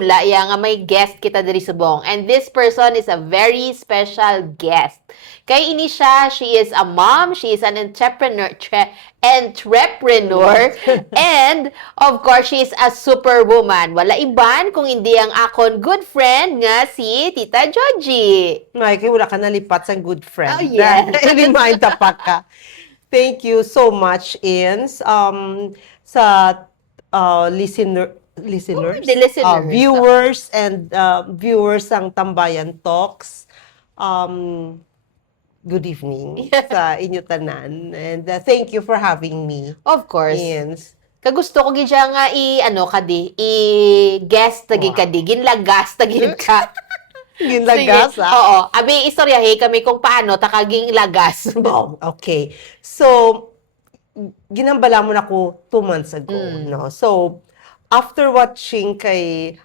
hinula nga may guest kita diri subong. And this person is a very special guest. Kay ini siya, she is a mom, she is an entrepreneur, and of course, she is a superwoman. Wala iban kung hindi ang akon good friend nga si Tita Georgie. May, kaya wala ka nalipat sa good friend. Oh, yes. Remind pa ka. Thank you so much, Ins. Sa listeners, the listeners. viewers and viewers ng Tambayan Talks. Good evening sa inyo tanan. And thank you for having me. Of course. Ins. Kagusto ko gidya nga i-guest tagig ka di, ginlagas tagig ka. Ginlagas, Sige. Oo. Abi, istoryahe kami kung paano takaging lagas. Oh, okay. So, ginambala mo na ako 2 months ago, no? So, after watching kay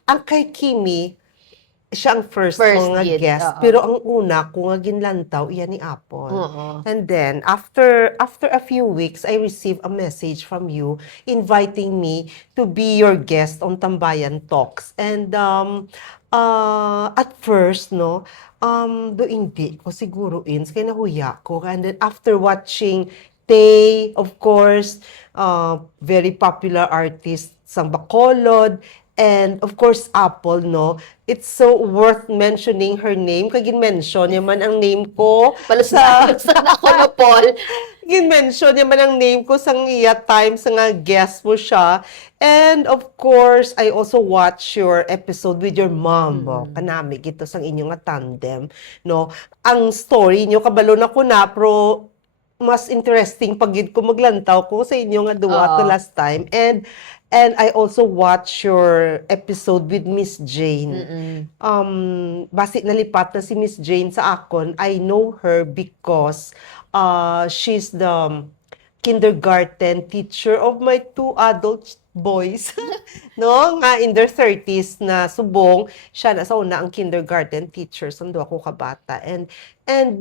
Kimi, siya ang first mga yun, guest. oo. Pero ang una, kung nga ginlantaw, iyan ni Apple. Oo. And then, after a few weeks, I received a message from you inviting me to be your guest on Tambayan Talks. And at first, no, do hindi ko siguro ins, kaya nahuya ko. And then after watching Tay, of course, very popular artist, sang Bacolod, and of course, Apple, no? It's so worth mentioning her name. Kaya gin-mention yaman ang name ko Palusna ako no, Paul. gin-mention yaman ang name ko sa iya time sa nga guest mo siya. And of course, I also watch your episode with your mom. Kanami gito sang inyo nga tandem, no? Ang story nyo kabalo na ko na pero mas interesting pag yun ko maglantaw ko sa inyo nga duwa to last time. And I also watch your episode with Miss Jane. Basi nalipat na si Miss Jane sa akon. I know her because she's the kindergarten teacher of my 2 adult boys. No? Nga in their 30s na subong, siya na sa una ang kindergarten teacher sa duwa ko kabata. And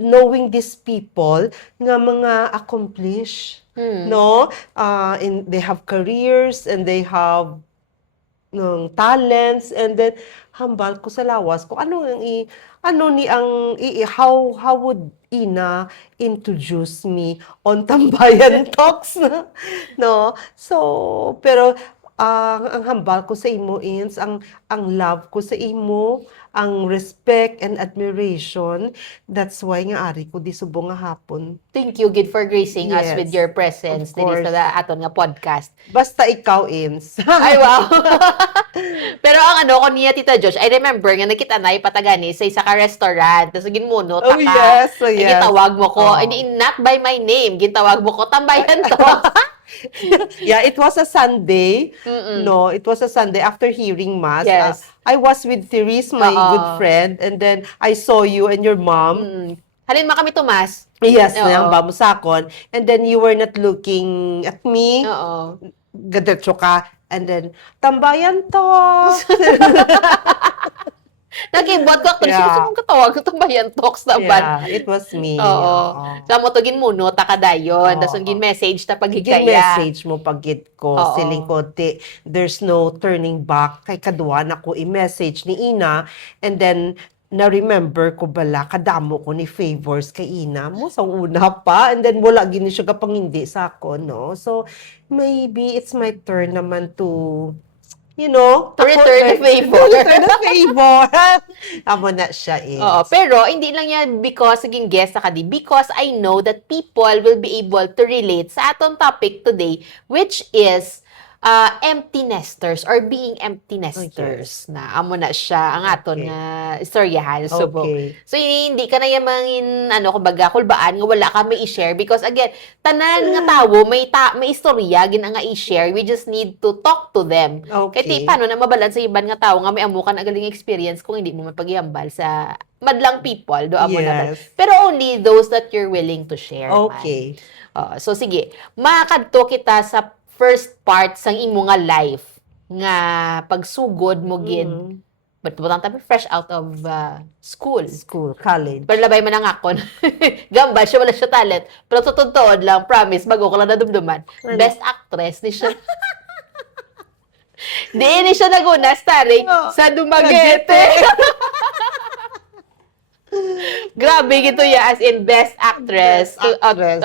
knowing these people nga mga accomplished, no? They have careers and they have talents, and then hambal ko sa lawas ko how would Ina introduce me on Tambayan Talks, no? So pero ang hambal ko sa imo is ang love ko sa imo, ang respect and admiration. That's why nga ari ko di subong nga hapon. Thank you, Gid, for gracing us Yes, with your presence of diri course. sa aton nga podcast. Basta ikaw, Ins. Ay, wow. Pero ang ko niya, Tita Josh, I remember nga nakita na patagani sa isa ka restaurant. Tapos ginuno, Oh, yes. Oh, yes. Gitawag mo ko. Oh. Hindi, not by my name. Gitawag mo ko, Tambayan to. Yeah, it was a Sunday. No, it was a Sunday after hearing mass. Yes. I was with Therese, my good friend, and then I saw you and your mom. Halin mo kami, Tomas. Yes, Oo. na ang sakon. And then you were not looking at me. Oo. Gadatso ka. And then, Tambayan Talks. Nag-ibot ko, actually, Yeah. sino katawag ko Tambayan Talks na ba? Yeah, it was me. Oo. Sa mo to ginuno, takadayon. Oo. Tapos yung gin-message ta Gin pagigkaya. message mo pagit ko, Oo. siling ko, there's no turning back. Kay kaduan ako i-message ni Ina. And then, na-remember ko bala, kadamo ko ni favors kay Ina mo sa una pa. And then, wala gini siya kapangindi sa ako, no? So, maybe it's my turn naman to, you know, To return the favor. return the favor. Amo na siya, Oo, pero hindi lang yan because naging guest ka di. Because I know that people will be able to relate sa atong topic today, which is empty nesters or being empty nesters. Na amo na siya ang aton Okay. nga istoryahan. Okay. So hindi ka na yamangin kumbaga kulbaan nga wala ka may i-share because again, tanan nga tawo may istorya gina nga i-share. We just need to talk to them. Okay. Kaya paano na mabalan sa iban nga tao nga may amukan ang galing experience kung hindi mo mapaghihambal sa madlang people do amo na ba. Yes. Pero only those that you're willing to share. Okay. Man. So sige, makadto kita sa first part sang imo nga life nga pagsugod mo gid. But butang tabi fresh out of school. School, college. Pero labay man ang akon. Gamba siya, wala siya talent. Pero totoo lang, promise, bago ko lang nadumduman. Best actress ni siya. Di ini siya naguna, starring sa Dumaguete. Grabe, gito ya, as in Best Actress. Best Actress.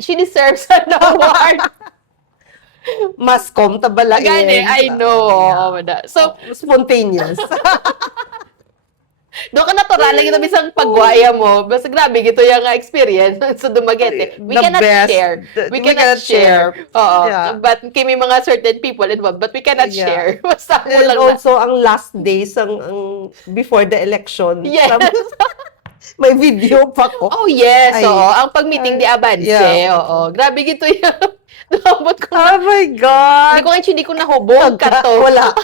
She deserves an award. Mascom tabalain. Gani, I know. Yeah. So, Spontaneous. doon ka natural lang ito bisang pagwaya mo. Basta grabe, gito yung experience sa Dumaguete. We The cannot best. share. We We cannot share. Oo. Yeah. But may mga certain people involved, but we cannot Yeah. share. Basta mo And lang na. also, ang last days, before the election, Yes. may video pa ko. Oh, yes. Ay. Oo. Ang pag-meeting di Avance. Yeah. Oo. Grabe, gito yung... Nakabot ko Oh my God! hindi ko nahubog ka to. Wala.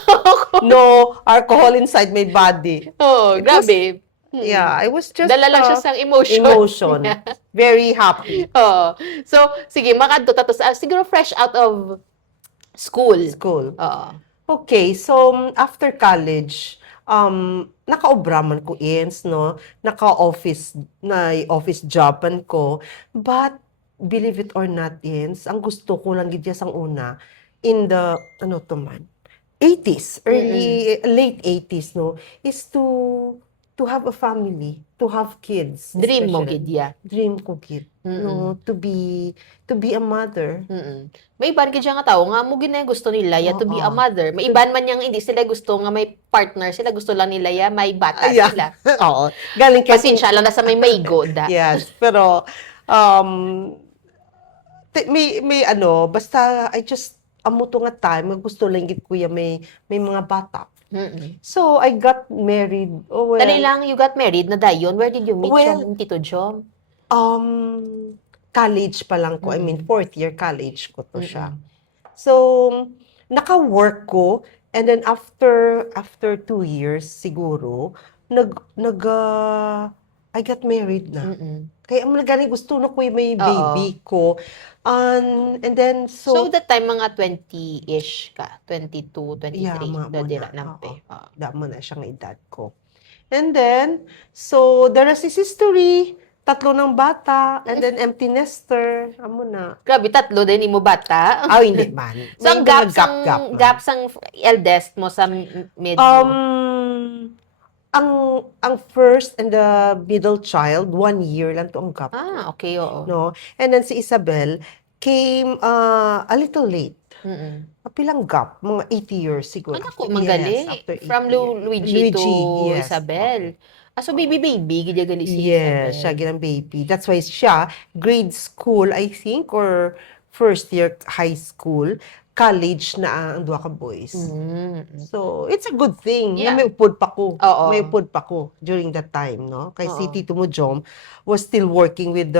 No alcohol inside my body. Oo, It grabe. Yeah, I was just Dala lang siya sa emotion. emotion. Very happy. Oo. So, sige, makadto tapos siguro fresh out of school. School. Oo. Okay, so after college, naka-obraman ko ins, no? Office joban ko. But, believe it or not, ins, ang gusto ko lang gidya sang una, in the, 80s, late 80s, no? Is to have a family, to have kids. Dream mo, especially. Gidya. Dream ko, kid. No? To be a mother. May iban ka nga tao nga mo ginay gusto nila ya to be a Oo. mother. May iban man yang hindi sila gusto nga may partner sila, gusto lang nila ya may bata Yeah. sila. Oo. Galing kasi Pasensya lang na sa may good. yes, pero basta I just amo to nga time gusto lang gid kuya may mga bata. So I got married. Oh well. Dali lang, you got married na dayon. Where did you meet Well, yung Tito Jom? College pa lang ko. I mean, fourth year college ko to siya. Mm-mm. So, naka-work ko and then after 2 years siguro, I got married na. Kaya mo gani gusto na ko yung may baby ko. And then So, that time, mga 20-ish ka? 22, 23? Yeah, Dadira na, nampe. Oo. damo na siyang edad ko. And then, so the rest is history. 3 ng bata, and then empty nester. Amo na. Grabe, 3 din imo bata. Hindi man. So, ang May mga gap man. gaps ang eldest mo sa middle. Ang first and the middle child, 1 year lang to ang gap. Okay, oo. No? And then si Isabel came a little late. Pilang gap, mga 80 years siguro. Anak ko, magali. after 80 From years. Luigi to yes. Isabel. So, baby, gidya gali si Yes, siya Isabel. ginang baby. That's why siya, grade school, I think, or first year high school, college na ang duha ka boys. So, it's a good thing. Yeah. Na may upod pa ko. Oo. May upod pa ko during that time, no? Kay si Oo. Tito mo Jom was still working with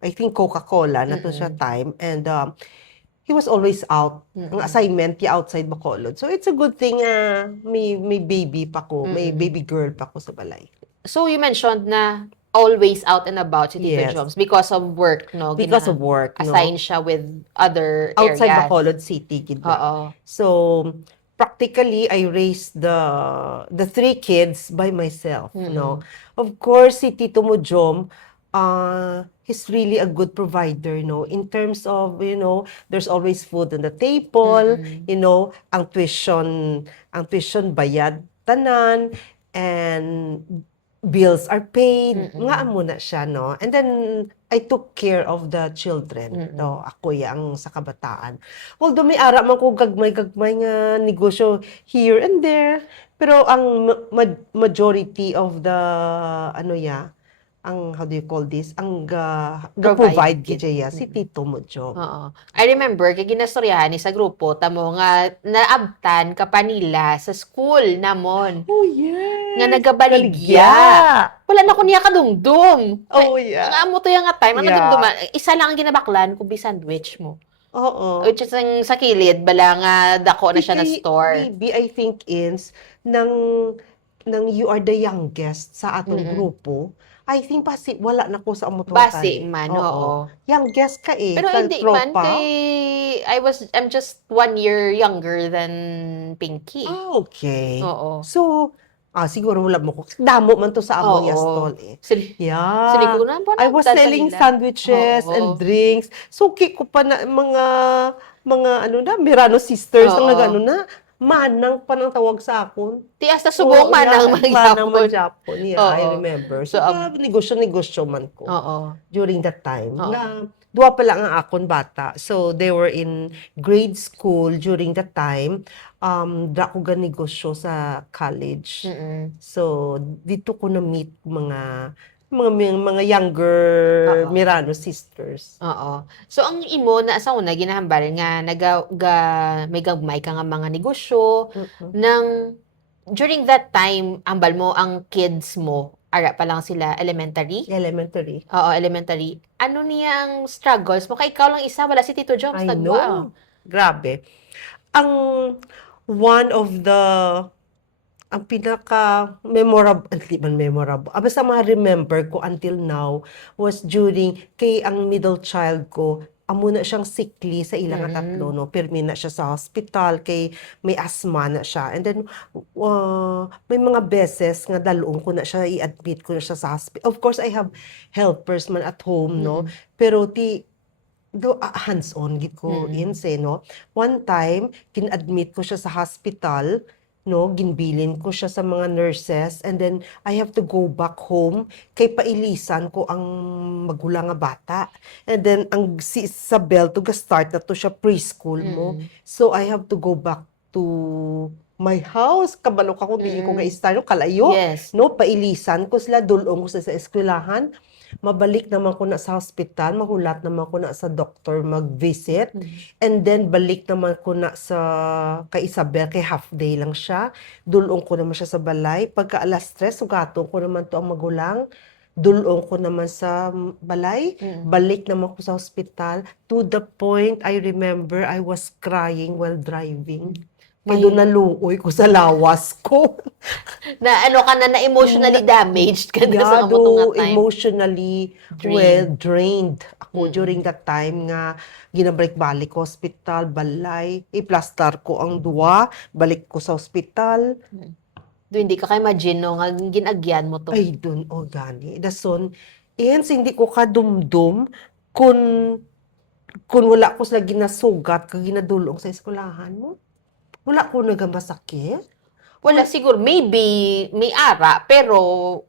I think Coca-Cola na to siya time. And he was always out. Ang assignment niya outside Bacolod. So, it's a good thing may baby pa ko. May baby girl pa ko sa balay. So, you mentioned na always out and about si Tito Yes. Joms because of work, no? Because of work, no? Assign siya with other Outside areas. Bacolod City, gid na. Oo. So, practically, I raised the 3 kids by myself, no? Of course, si Tito mo Jom, he's really a good provider, no? In terms of, there's always food on the table, ang tuition bayad tanan, and bills are paid. Nga muna siya, no? And then, I took care of the children. No? Ako yang sa kabataan. Although may ara man ko gagmay nga negosyo here and there, pero ang majority of the, ang, how do you call this? Ang provide kaya si Tito mo Jom. Oo. I remember, kay ginastoryahan ni sa grupo, tamo nga, naabtan ka pa nila sa school namon. Oh, yes! Nga nagabaligya. Wala na ko niya kadungdum. Oh, yeah. Nga mo to yung nga time, ang Yeah. nadumduman, isa lang ang ginabaklan kung sandwich mo. Oo. Which is sa kilid, bala nga dako na siya na store. Maybe, I think, nang you are the youngest sa atong grupo, I think wala na ko sa amutuan. Base man, oo. Youngest ka Pero sa hindi man, tropa. I'm just 1 year younger than Pinky. Okay. Oo. So, siguro wala mo ko. Damo man to sa among Oo. stall Yeah. Silikunan po I was selling sandwiches Oo. and drinks. So, ko pa na mga Mirano sisters Oo. ang nagano na. manang pa nang tawag sa akon. Ti hasta subong manang manang magyapon. magyapon. Yeah, I Oo. remember. So, So, negosyo-negosyo man ko oo. during that time. Oo. Na, duwa pa lang ang akon bata. So, they were in grade school during that time. Dako ga negosyo sa college. Mm. So, dito ko na-meet mga younger Oo. Mirano sisters. Oo. So, ang imo na sa una, ginahambal nga, may gagmay ka nga mga negosyo, nang, during that time, ambal mo, ang kids mo, ara pa lang sila, elementary? Elementary. Oo, elementary. Ano niya ang struggles mo? Kaya ikaw lang isa, wala si Tito Joms, I nagwa. know. Grabe. Ang one of the ang pinaka-memorable, hindi man memorable, basta ma-remember ko until now was during kay ang middle child ko, amo na siyang sickly sa ilang nga tatlo, no? Pirmi na siya sa hospital, kay may asthma na siya. And then, may mga beses nga dalong ko na siya, i-admit ko na siya sa hospital. Of course, I have helpers man at home, no? Pero hands-on gid ko no? One time, kin-admit ko siya sa hospital, no, ginbilin ko siya sa mga nurses, and then I have to go back home kay pailisan ko ang magulang nga bata. And then ang si Isabel to start na to siya preschool mo. So I have to go back to my house. Kabalo ka kung dili ko nga istart kalayo. Yes. No, pailisan ko sila, dulong ko sa eskwelahan. Mabalik naman ko na sa hospital, mahulat naman ko na sa doctor mag-visit. And then, balik naman ko na sa kay Isabel, kay half day lang siya. Dulong ko naman siya sa balay. Pagka alas 3, sugatong ko naman to ang magulang. Dulong ko naman sa balay. Balik naman ko sa hospital. To the point, I remember, I was crying while driving. Kaya doon naluoy ko sa lawas ko. Na ano ka na emotionally damaged ka na sa do amotong nga time. emotionally drained ako during that time nga ginabalik-balik ko hospital, balay, iplastar ko ang duwa, balik ko sa hospital. Do hindi ka imagine no nga ginagyan mo to. Ay, dun, gani. Dason, hindi ko kadumdum kung wala ko sila ginasugat, kag ginadulong sa eskwelahan mo. Wala ko nagasakit. Wala siguro, maybe may ara, pero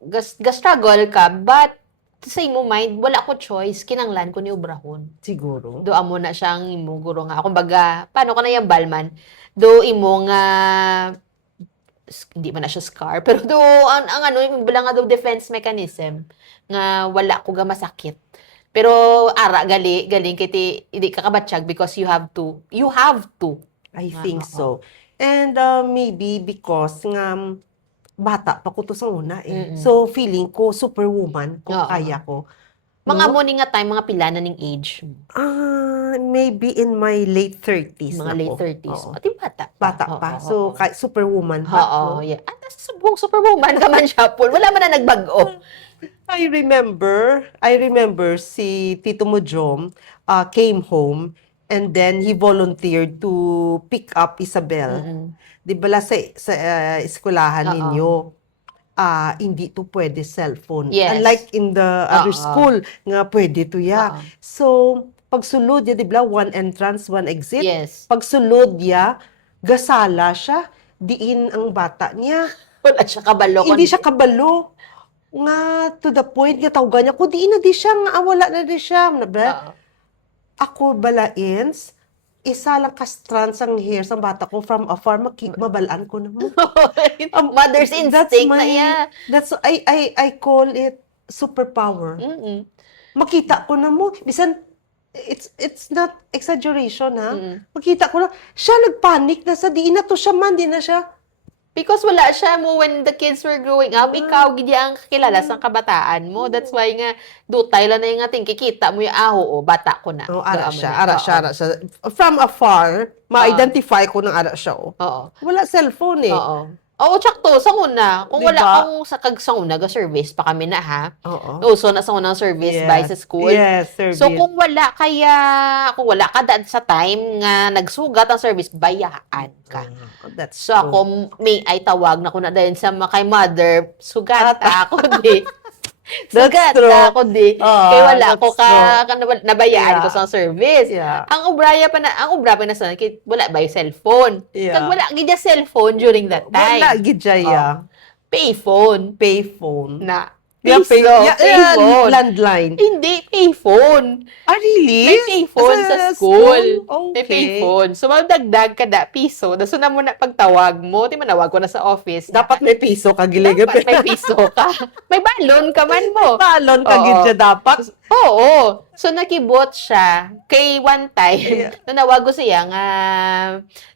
struggle ka, but sa imo mind, wala ko choice, kinanglan ko ni Ubrahon. Siguro. Do amo na siyang imo guro nga. Kumbaga, paano ka na yung balman? Do imo nga, hindi man na siya scar, pero do, ang ano, yung bilang nga do defense mechanism, nga wala ko ga masakit. Pero ara, galing kiti, hindi ka kabatsyag because you have to. I think so. And maybe because nga bata pa ko to sa una eh. So feeling ko superwoman kung kaya ko. Mga mo ni nga time, mga pila na ning age. Maybe in my late 30s Mga na late po. 30s. Oo. At yung bata pa. Bata pa. So superwoman pa. Oo, yeah. At subong superwoman ka man siya, Paul. Wala man na nagbago. I remember si Tito Mojom came home. And then, he volunteered to pick up Isabel. Di ba sa eskwelahan ninyo, hindi to pwede cellphone. Yes. Unlike in the other school, nga pwede to So, pagsulod ya, di ba, one entrance, one exit. Yes. Pagsulod ya, gasala siya, diin ang bata niya. Wala siya kabalo. Hindi siya kabalo. Nga, to the point, nga tawagan niya, kung diin na di siya, nga wala na di siya. Ako balains, isa lang ka-strands ang hairs ang bata ko from afar, mabalaan ko na mo. Mother's instinct na yan. I call it superpower. Makita ko na mo, bisan, it's not exaggeration ha. Makita ko na, siya nagpanik na sa di na to siya man, di na siya. Because wala siya mo when the kids were growing up, ikaw gid ang kakilala sa kabataan mo. That's why nga dutay lang na yung ating kikita mo yung bata ko na. Ara siya. From afar, ma-identify ko ng ara siya. Oo. Wala cellphone eh. Oo. Oo, tsakto, sa una. Kung Diba? wala kang sa una, ga-service pa kami na ha. Oo. So na sa unang service by sa school. Yes, service. So kung wala ka sa time nga nagsugat ang service, bayaan ka. That's So ako, may ay tawag na ko na dahil sa kay mother, sugat ako di. That's Sugat true. na ako di. Kaya wala That's ko nabayaan Yeah. ko sa service. Yeah. Ang ubra pa na sa wala ba yung cellphone? Yeah. Kag wala gid cellphone during that Wala, time. gidjaya. Payphone Payphone. na Yeah, piso, payphone. landline. Hindi, payphone. Really? May payphone sa school. May Okay. payphone. So, magdagdag kada piso. So, na mo na pagtawag mo. Di manawag ko na sa office. Dapat may piso ka, gilig. Dapat may piso ka. May balon ka man mo. Balon ka, Oo. gidya dapat. Oo. So, nakibot siya. Kay one time, Yeah. nanawag ko siya nga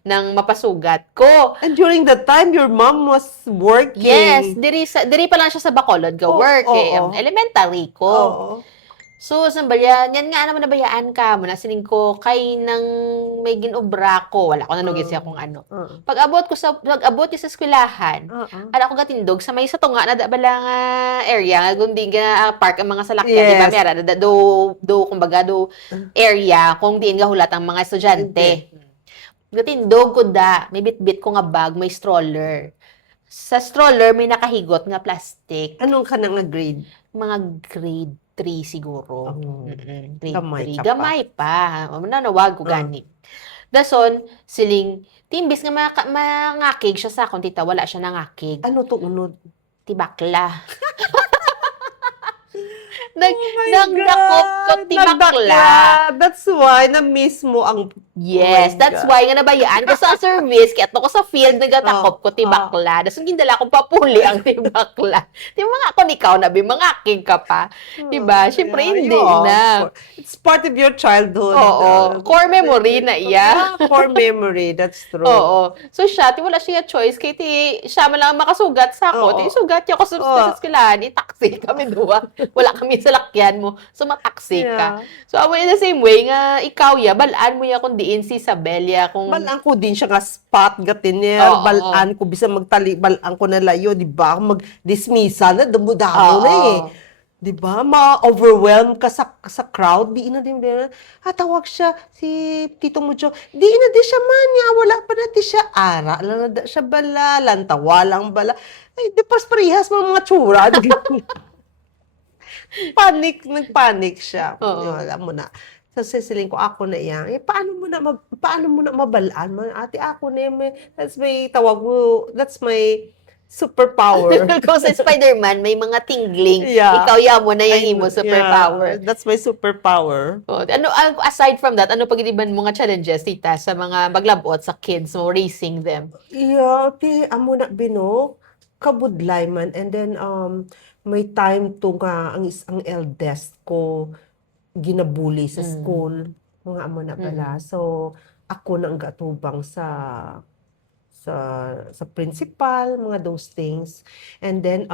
nang mapasugat ko. And during that time, your mom was working. Yes, diri pa lang siya sa Bacolod ga Oo, work eh. oo. Elementary ko. Oo. So, sambalya, yan nga naman nabayaan ka. Muna sining ko, kay nang may ginobra ko. Wala ko nanugit siya kung ano. Oo. Pag-abot ko sa eskwelahan, Oo. ala ko gatindog sa may sa tunga na bala nga area, nga kundi nga park ang mga salakyan, di ba? Yes. Mera, kumbaga, area, kung diin nga hulat ang mga estudyante. Gatindog ko may bitbit ko nga bag, may stroller. Sa stroller, may nakahigot nga plastic. Anong ka na nga grade? Mga grade 3 siguro. Oh. Grade Gamay 3. ka pa. Gamay pa. Nanawag ko gani. Dason, siling, timbis nga mangakig siya sa akong tita, wala siya nangakig. Ano to unod? Tibakla. Oh my Nagdakop ko God! tibakla. That's why na-miss mo ang... Yes, Oh my that's God. why nga nabayaan ko sa service, kaya ko sa field, nagatakop ko tibakla. Dason, gindala kong papuli ang tibakla. Di ba nga ako nikaw na, mangakig ka pa. Diba? Siyempre, hindi na. It's part of your childhood. Oo. Core memory na iya. Core memory, that's true. Oo. So siya, wala siya choice. Kaya siya man lang makasugat sa ako. Oo. Sugat niya ako sa eskwelahan. Taxi kami duwa. Wala kami sa lakyan mo. So, mataxi ka. Yeah. So, amo in the same way nga, ikaw balaan mo ya kung diin si Sabelia. Kung... Balaan ko din siya nga spot gatin niya. Oo, Balaan ko, bisa magtali, balaan ko na layo, di ba? Mag-dismissa na, damo-damo na eh. Di ba? Ma-overwhelm ka sa crowd. Di na din. Tawag siya, si Tito Mujo. Di na di siya man niya. Wala pa na di siya. Ara lang na da siya bala. Lantawa lang bala. Ay, di pas parehas mga tsura. Nagpanik siya. Oo. Alam mo na. So, sisiling ko, ako na yan. Paano mo na mabalaan? Ate, ako na yan. That's my tawag mo. That's my superpower. Kung sa Spider-Man, may mga tingling. Yeah. Ikaw mo na yung imo superpower. Yeah, that's my superpower. Ano, aside from that, ano pag-iban mo nga challenges, tita, sa mga maglabot sa kids mo, raising them? Yeah, amo na bino, kabudlay man. And then, may time to nga, ang eldest ko, ginabuli sa school. Mga amo na pala. So, ako na ang gatubang sa principal, mga those things. And then,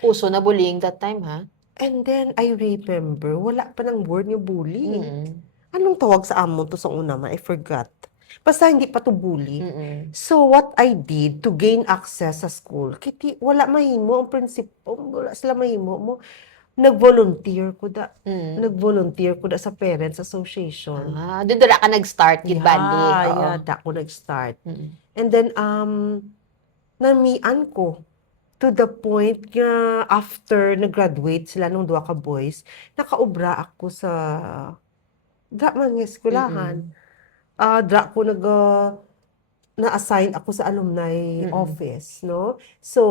Uso na bullying that time, ha? and then, I remember, wala pa ng word yung bullying. Mm-mm. Anong tawag sa amon to sa una ma? I forgot. Basta hindi pa to bully. Mm-mm. So, what I did to gain access sa school, kiti wala mahimo ang principal, wala sila mahimo mo. Nag-volunteer ko da. Nag-volunteer ko da sa Parents Association. Doon dala ka nag-start, gid bali. Oo. Da ako nag-start. Mm-mm. And then, namian ko to the point nga after nag-graduate sila nung duha ka boys, nakaubra ako sa dra man nga eskwelahan. Dra ko na-assign ako sa alumni office, no? So,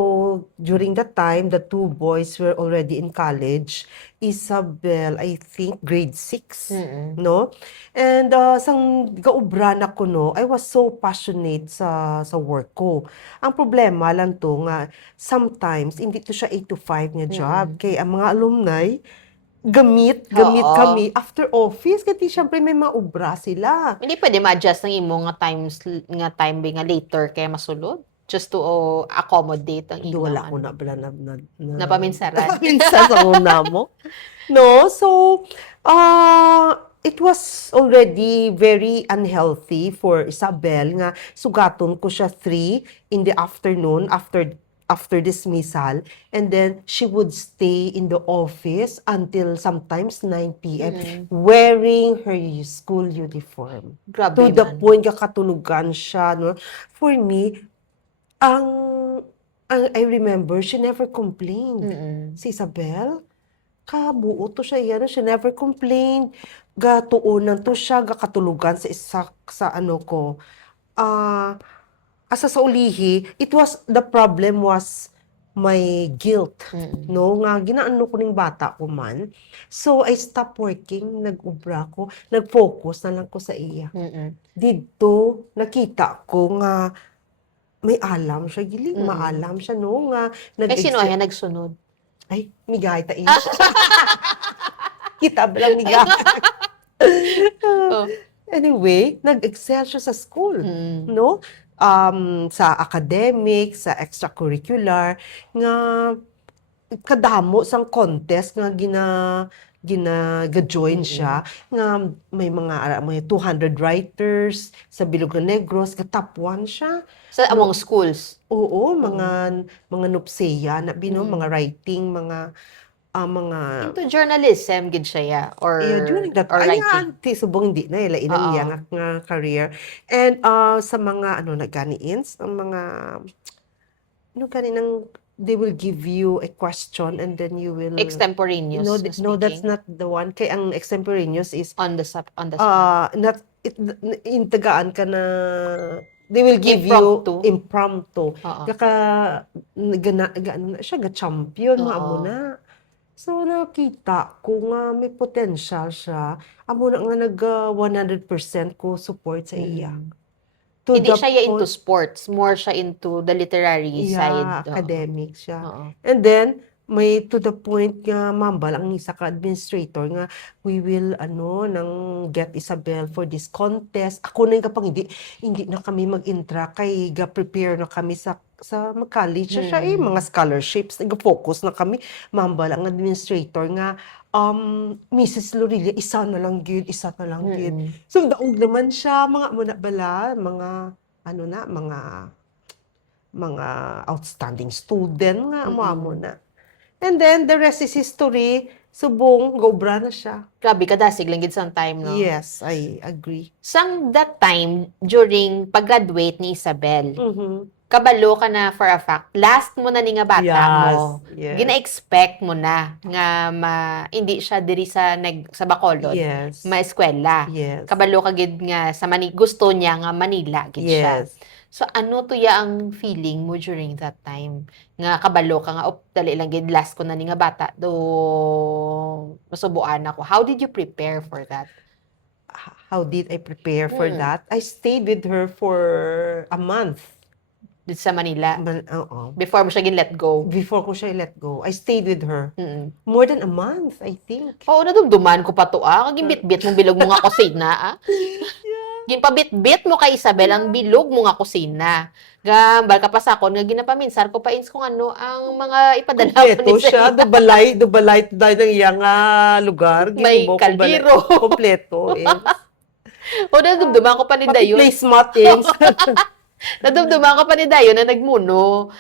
during that time, the two boys were already in college. Isabel, I think, grade 6, no? And sang gaubran ako, no, I was so passionate sa work ko. Ang problema lang to nga, sometimes, hindi to siya 8 to 5 nga job. Kaya ang mga alumni, gamit Oo. kami after office kasi syempre may maubra sila. Hindi pwede ma-adjust ng imo nga time nga later kaya masulod just to accommodate ang imo. Wala ko na pala Napaminsaran. Napaminsan sa una mo. No, so it was already very unhealthy for Isabel nga sugaton ko siya 3 in the afternoon after dismissal, and then she would stay in the office until sometimes 9 p.m. wearing her school uniform. Grabe To the man. point nga katulugan siya, no? For me, ang I remember, she never complained. Mm-mm. Si Isabel, kabuo to siya yan. She never complained. Gatuunan to siya, gakatulugan sa ano ko. Ah, asa sa ulihi, the problem was my guilt. Mm-mm. No, nga ginaano ko ning bata ko man. So I stopped working, nag-ubra ko, nag-focus na lang ko sa iya. Mm-mm. Dito nakita ko nga may alam siya, giling Mm-mm. maalam siya no nga Kay sino ayan nagsunod? ay migay ta kita ba lang migay. Oh. Anyway, nag-excel siya sa school, Mm. no? Sa academic, sa extracurricular, nga kadamo sang contest nga ga-join siya nga may 200 writers sa Bilog na Negros, ka top 1 siya. Sa among schools. Oo, mga nupseya na mga writing, mga Into journalism, gid siya ya, or during that, or writing. ti subong hindi na, ilain ang Oo. iya nga career. And sa mga, naganiins, ang mga, kaninang, they will give you a question and then you will, Extemporaneous no, na no, that's speaking. not the one. Kaya ang extemporaneous is, On the spot. not, intagaan ka na, they will give Impromptu. you impromptu. Oo. Gaano na siya, ga-champion, Oo. maamo na. So, nakita ko nga may potential siya. Amo na nga 100% ko support sa iya. To Hindi the siya ya into point- sports, more siya into the literary side. Oo. academic siya. Oo. And then, may to the point nga mambal ang isa ka administrator nga we will nang get Isabel for this contest. Ako na yung kapag hindi na kami mag-intra kay ga-prepare na kami sa college siya mga scholarships, nag-focus na kami. Mambal ang administrator nga Mrs. Lorilia, isa na lang gid. So daog naman siya mga muna bala, mga outstanding student nga amo na. And then, the rest is history. Subong, gobra na siya. Grabe, kadasig lang gid sang time, no? Yes, I agree. Sang that time, during pag-graduate ni Isabel, Mhm. kabalo ka na for a fact, last mo na ni nga bata mo. Yes. Gina-expect mo na nga hindi siya diri sa Bacolod, Yes. ma-eskwela. Yes. Kabalo ka gid nga sa gusto niya nga Manila gid siya. Yes. So ano to ya ang feeling mo during that time? Nga kabalo ka nga, dali lang gid last ko na ni nga bata do masubuan ako. How did you prepare for that? How did I prepare for that? I stayed with her for a month. Dito sa Manila Oo. before mo siya let go. Before ko siya let go, I stayed with her. Mm. More than a month, I think. Oo, nadumduman ko pa to kaging bit-bit mong bilog mo nga kusina Ginpabit-bit mo kay Isabel ang bilog mo nga kusina. Gambal ka pa sa akon nga ginapaminsar ko pa ins kung ano ang mga ipadala ko Kompleto ni siya, dubalay dahil ng iyang lugar. May Ginubo ko kaldero. Kompleto. O nadumduman ko pa ni Pati Dayon. placemat ins. Nadumduman ko pa ni Dayon na nagmuno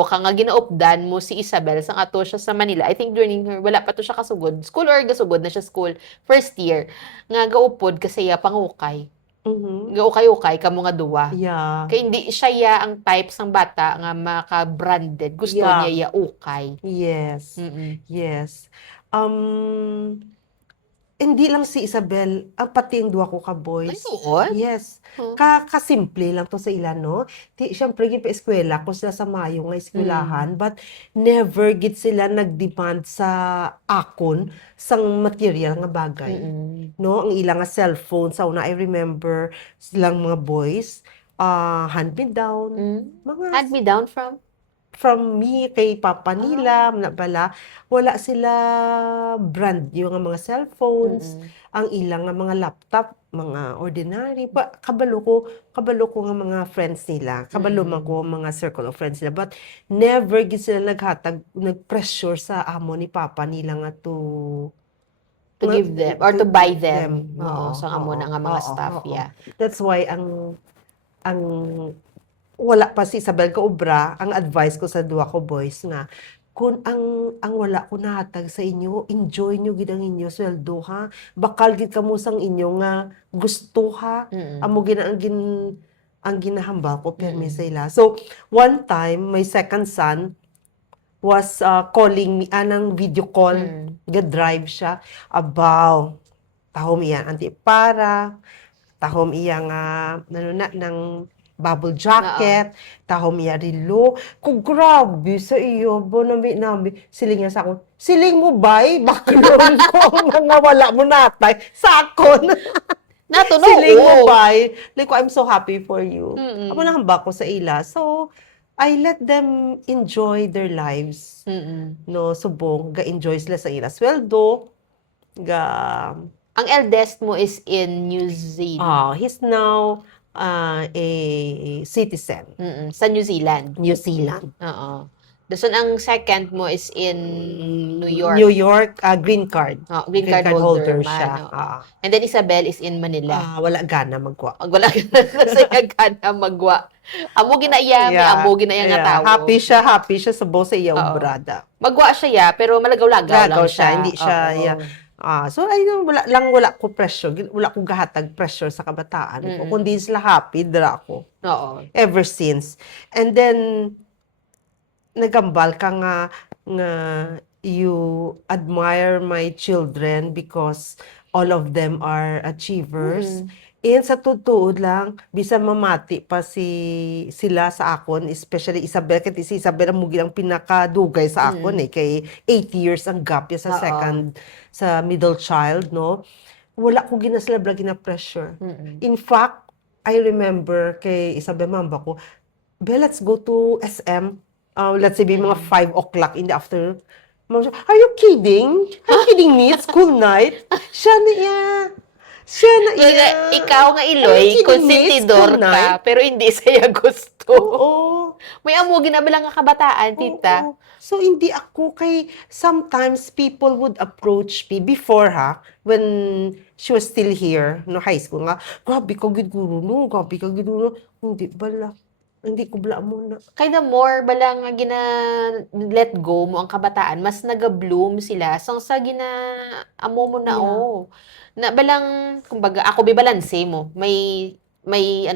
ka nga ginaupdan mo si Isabel sang ato siya sa Manila. I think during her, wala pa to siya kasugod. School or gasugod na siya school. First year. Nga gaupod kasi ya pangukay. Mhm. Gaukay-ukay ka mga duwa. Yeah. Kaya hindi siya ya ang type sang bata nga maka-branded. Gusto Yeah. niya ya ukay. Yes. Mm-mm. Yes. Hindi lang si Isabel, ang pati yung duwa ko ka Ay, boys. tuon? Yes. Huh. Kasimple lang to sa ilan, no? Siyempre, pa eskwela, kung sila sa Mayo nga eskwelahan, but never git sila nag-demand sa akon sang material nga bagay. Mm-mm. No, ang ilang nga cellphone, sa una, I remember silang mga boys, hand-me-down, mga Hand me down from me kay papa nila, na bala, wala sila brand yung mga cellphones, ang ilang nga mga laptop, mga ordinary, kabalo ko nga mga friends nila, kabalo man ko mga circle of friends nila, but never gid sila nag-pressure sa amo ni papa nila nga to give them or to buy them. Oo, Oo, sa amo na nga mga oo, stuff, oo. yeah. That's why ang wala pa si Isabel Kaubra, ang advice ko sa duwa ko boys nga, kung ang wala ko nahatag sa inyo, enjoy nyo gid ang inyo sweldo ha. Bakal gid kamo sang inyo nga gusto ha. Mm-mm. Amo gid ang ang ginahambal ko permi Mm. sa ila. So, one time, my second son was calling me, anang video call, ga-drive siya, abaw, tahom iya, anti para, tahom iya nga, ano na, ng bubble jacket, tahom iya rilo, ko grabe sa iyo, bo nami, siling niya sa akon, siling mo bay, baklon ko, nga wala mo natay, sakon. Natuno, Siling mo oo. bay, like, I'm so happy for you. Mm-mm. Ako nahambak ko sa ila, so, I let them enjoy their lives. Mm-mm. No, subong, ga-enjoy sila sa ila sweldo, ga, Ang eldest mo is in New Zealand. he's now a citizen, Sa New Zealand. New Zealand. Oo. Doon ang second mo is in New York. New York, green card. Oh, green card holder man, siya. oo. And then Isabel is in Manila. Wala gana magwa. Pag wala ka na magwa. Amo ginaya, may amo ginaya nga tao. Happy siya sa boss sa iyang Oo. brada. Magwa siya pero malagaw-lagaw lang Lagaw siya. siya, hindi siya, Oo. so wala ko pressure, wala ko gahatag pressure sa kabataan ko. Kundi sila happy, dira ako. Oo. Ever since. And then, nagambal ka nga you admire my children because all of them are achievers. And sa totoo lang, bisan mamati pa sila sa akon, especially Isabel, kasi si Isabel ang mugi ang pinakadugay sa akon kay 8 years ang gap ya sa Oo. second, sa middle child, no? Wala ko ginaslabla gina-pressure. In fact, I remember kay Isabel mamba ko, Bel, let's go to SM. Let's say, mga 5 o'clock in the afternoon. Mama siya, are you kidding? Are you kidding me? It's school night. Siya na iya. Ikaw nga Are Iloy, you kidding me? It's konsentidor school ka, night. pero hindi saya gusto. Oo. May amo ginabilang nga kabataan, tita. Oo. So, hindi ako sometimes people would approach me before when she was still here, no, high school nga, grabe ka gid guro, no, grabe ka gid guro. Hindi bala. Hindi ko bala muna. Kaya the more bala nga let go mo ang kabataan, mas naga-bloom sila. So, sa amo mo na, na balang, kumbaga, ako bibalanse mo. May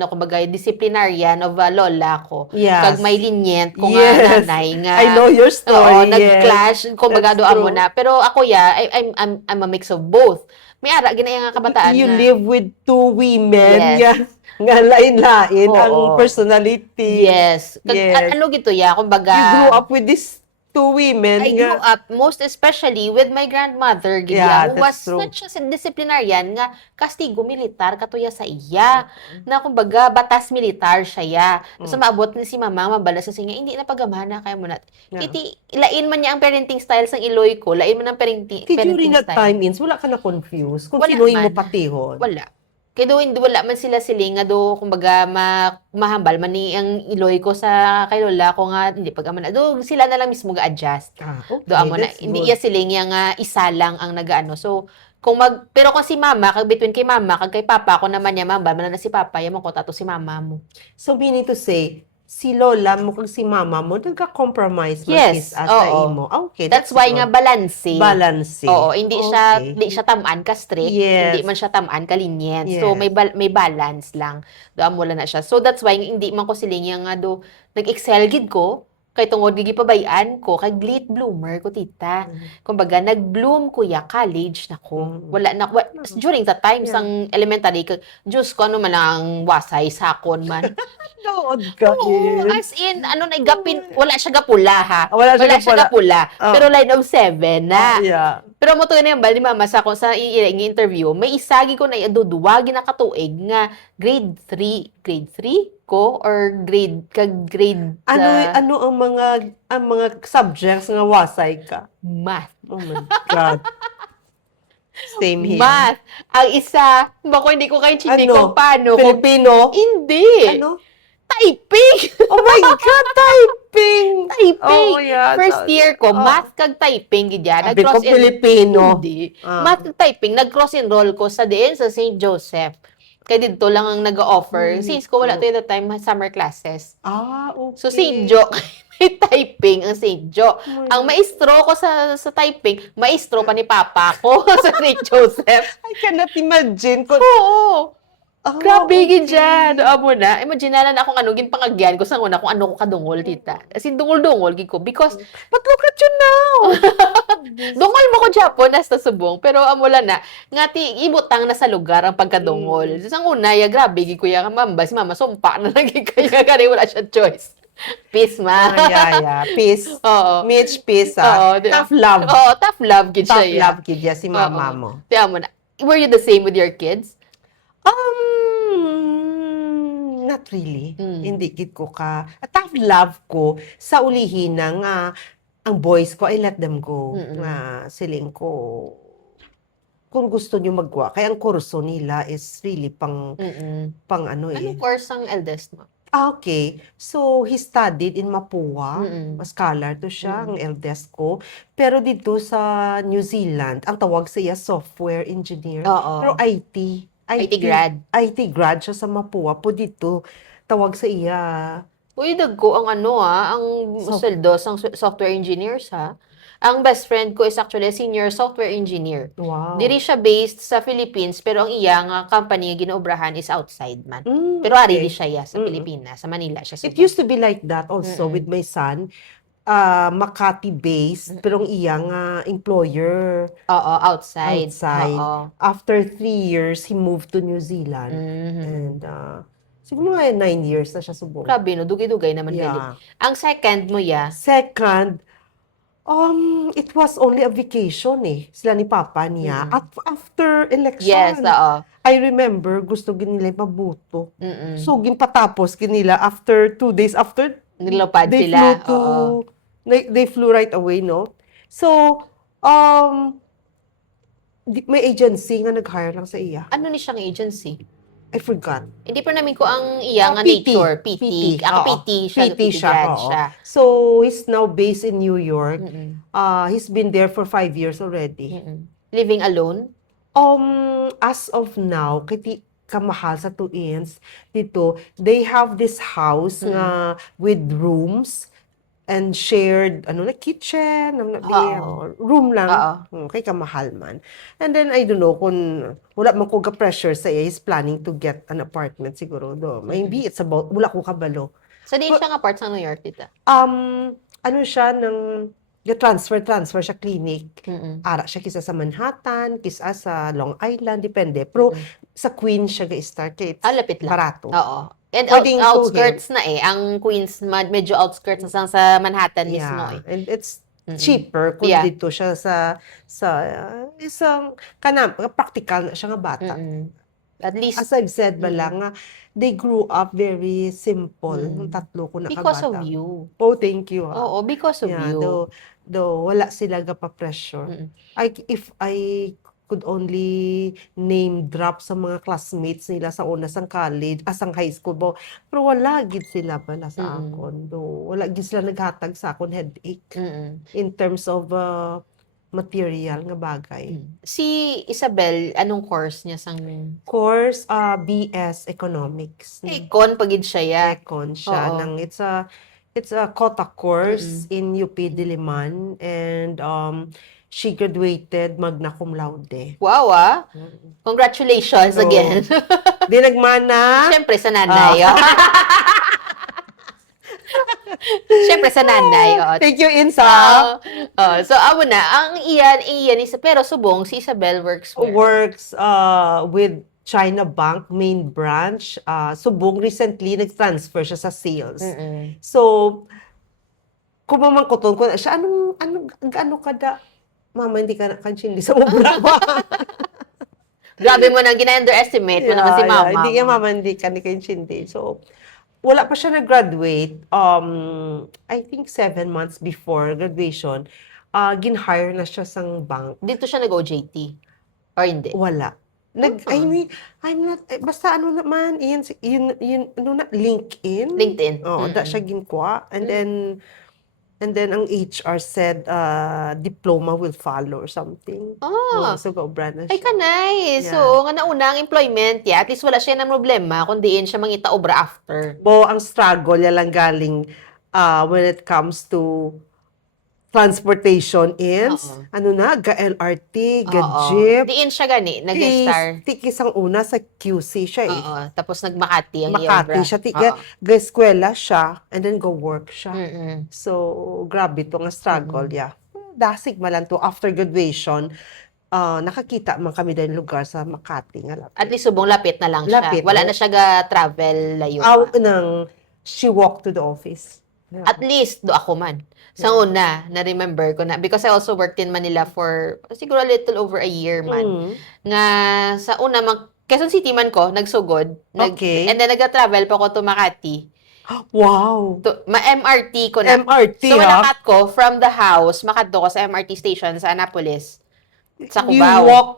kumbaga, disciplinarian of lola ko. Yes. Kag may linyent ko Yes. nga nanay nga. I know your story. Oo, nag-clash, kumbaga That's doon mo true. na. Pero ako I'm a mix of both. May ara, ginaya nga kabataan You na. live with two women. Yes. Yeah. Nga lain-lain ang Oo. personality. Yes. Yes. Ano gito ya, kumbaga. You grew up with these two women. I grew up most especially with my grandmother Yeah, who was that's true. not just disciplinarian nga kastigo militar katuya sa iya na kumbaga batas militar siya ya. So maabot ni si mama mabala sa siya hindi na pagamana kaya mo na. Yeah. Iti lain man niya ang parenting style sang Iloy ko, lain man ang parenting During that style. time ins, wala ka na confused kung Wala sino mo man. patihon. Wala. Kaya doon, wala man sila siling nga do, kumbaga, mahambal man ni ang Iloy ko sa kay lola ko nga, hindi pag-aman na. Do, sila na lang mismo ga-adjust. Okay, Do amo na that's hindi good. iya siling yang isa lang ang nagaano. So pero kung si mama kag between kay mama kag kay papa ko naman niya mamba man na si papa yamo ko tato si mama mo. So, meaning to say, si lola mo kag si mama mo, nagka-compromise Yes, sa oo. imo. Okay, That's why good. nga balanse. Balance. Oo, hindi Okay. siya tamaan ka strict, Yes. hindi man siya tamaan ka lenient. So Yes. may balance lang. Do amo lang na siya. So that's why hindi man ko siling yang nga do nag-excel gid ko kay tungod gigi pabayaan ko kay late bloomer ko tita. Kumbaga nag-bloom ko ya college na ko. Wala na during that time Yeah. sang elementary Diyos ko ano man ang wasay sakon man. Nood ka. Oo, as in ano na gapin wala siya gapula ha. Wala siya gapula. Oh. Pero line of 7 na. Yeah. Pero mo to na yung ni mama sa sa interview, may isagi ko na iduduwagi na katuig nga grade 3 ko or grade Ano ang mga subjects nga wasay ka? math. Oh my God. Same here. Math. Ang isa, bako hindi ko kayo hindi Ano? ko paano. Filipino? Hindi. Ano? Typing. Oh my God, typing! Typing. Oh, yeah. First year ko, math kag typing gidya. Sabi ko, Filipino. Hindi. Ah. Math kag typing, nag-cross enroll ko sa St. Joseph. Kaya dito lang ang nag-offer. Since ko wala tayo that time, summer classes. Okay. So, St. Jo, may typing ang St. Jo. Ang maestro ko sa typing, maestro pa ni Papa ko sa St. Joseph. I cannot imagine kung Oo. Grabe, okay. gidyan. Amo na. Imagine na akong ano, ginpangagyan ko sa una kung ano ko kadungol, tita. As in, dungol-dungol, gid ko. Because, But look at you now! dungol mo ko Japon, nasta subong. Pero amula na, ngati, ibutang na sa lugar ang pagkadungol. Sa una, ya, grabe, gid ko ya, mamba, si mama, sumpa na lagi kaya, kaya wala siya choice. Peace, ma. Yeah. Peace. Oo. Mitch, peace, Oo. Tough love. Oo, tough love, gid siya, Tough ya. love, kid, si mama Oo. mo. Tiyan mo na. Were you the same with your kids? Not really. Mm. Hindi gid ko ka. Tough love ko sa ulihin na nga ang boys ko, I let them go. Mm-mm. Nga siling ko kung gusto niyo magwa. Kaya ang kurso nila is really pang ano Anong eh. course ang eldest mo? Okay. So, he studied in Mapua. Scholar to siya, ang eldest ko. Pero dito sa New Zealand, ang tawag sa iya software engineer. Oo. Pero IT. IT grad. IT grad siya sa Mapua. Po dito, tawag sa iya. Uy, dagko ang ano ang sweldo sang software engineers ha. Ang best friend ko is actually a senior software engineer. Wow. Diri siya based sa Philippines pero ang iya nga company nga ginobrahan is outside man. Mm, Pero ari okay. di siya sa Pilipinas, sa Manila siya. It used to be like that also with my son. Makati-based, pero ang iyang employer Oo, outside. outside. Oo. After 3 years, he moved to New Zealand. And siguro mga 9 years na siya subong. Grabe no, dugay-dugay naman gali. Yeah. Ang second mo ya, Second, it was only a vacation sila ni Papa niya. At after election, yes, oo. I remember, gusto nila mabuto. Mm-mm. So, ginpatapos nila after 2 days after, Nilupad they sila. flew to, Oo. they flew right away, no? So, may agency nga nag-hire lang sa iya. Ano ni siyang agency? I forgot. Hindi pa namin ko ang iya nga PT. nature. PT. Ako Oo. PT siya. PT PT siya, grad oo. siya. So, he's now based in New York. He's been there for 5 years already. Living alone? As of now, kiti kamahal sa Tuins, dito, they have this house nga with rooms and shared, kitchen, room lang. Kay kamahal man. And then, I don't know, kung wala man ko ga-pressure sa iya, he's planning to get an apartment siguro do. Maybe it's about, wala ko kabalo. So, di siya nga part sa New York, tita? Ano siya, transfer siya clinic. Ara siya kisa sa Manhattan, kisa sa Long Island, depende. Pero sa Queens siya ga-start, kaya it's lapit lang. barato. Oo. And Pwedeng outskirts na Ang Queens, medyo outskirts na sa Manhattan mismo And it's cheaper kung dito siya sa isang practical na siya nga bata. At least, As I've said ba lang, they grew up very simple. Yung tatlo ko na because of kabata. you. Oh, thank you. Oo, because of you. Though wala sila pa-pressure. If I could only name drop sa mga classmates nila sa una sang college, sang high school bo. Pero wala gid sila pala sa akon. Though wala gid sila naghatag sa akon headache in terms of material nga bagay. Si Isabel, anong course niya sang Course BS Economics. Econ pagid siya ya. Econ siya. Oo. It's a quota course in UP Diliman, and she graduated magna cum laude. Wow, congratulations So, again. Di nagmana. Siyempre sa nanay. Siyempre sa nanay. Thank you, Insa. So, amo na. Ang iyan isa. Pero subong, si Isabel works where? Works with China Bank main branch. Subong recently nag-transfer siya sa sales. So, kumamangkoton ko siya, ano kada, mama, hindi ka kansindi sa ubra ba? Grabe mo nang gina-underestimate mo naman si mama. Hindi ka mama, hindi ka kansindi. So, wala pa siya nag-graduate. I think 7 months before graduation, gin-hire na siya sang bank. Dito siya nag-OJT? Or hindi? Wala. I'm not, basta naman, yun, LinkedIn. LinkedIn. Oo, da siya ginkuha. And then ang HR said, diploma will follow or something. So, go-brand na siya. Ay, kanay. Yeah. So, nga nauna ang employment, at least wala siya ng problema, kundi siya mangita obra after. Ang struggle niya lang galing when it comes to transportation ins, Oo. ga-LRT, Oo. ga-jeep. Diin siya gani, nag-star. Tikis ang una sa QC siya eh. Oo. Tapos nag-Makati ang Makati Iobra. siya, Oo. ga-eskwela siya, and then go work siya. Mm-mm. So, grabe to nga struggle, yeah. Dasig man lang to, after graduation, nakakita man kami dahil lugar sa Makati nga At lapit. least subong lapit na lang siya. Lapit, Wala oh. na siya ga-travel layo Out pa. she walked to the office. Yeah. At least, do ako man. Sa una, na-remember ko na. Because I also worked in Manila for siguro a little over a year man. Mm. Nga sa una, Quezon City man ko, nagsugod. Okay. And then nag-travel pa ko to Makati. Wow! Ma-MRT ko na. MRT, So, ha? nakat ko from the house, makadto ko sa MRT station sa Annapolis. Sa You Cubao. walk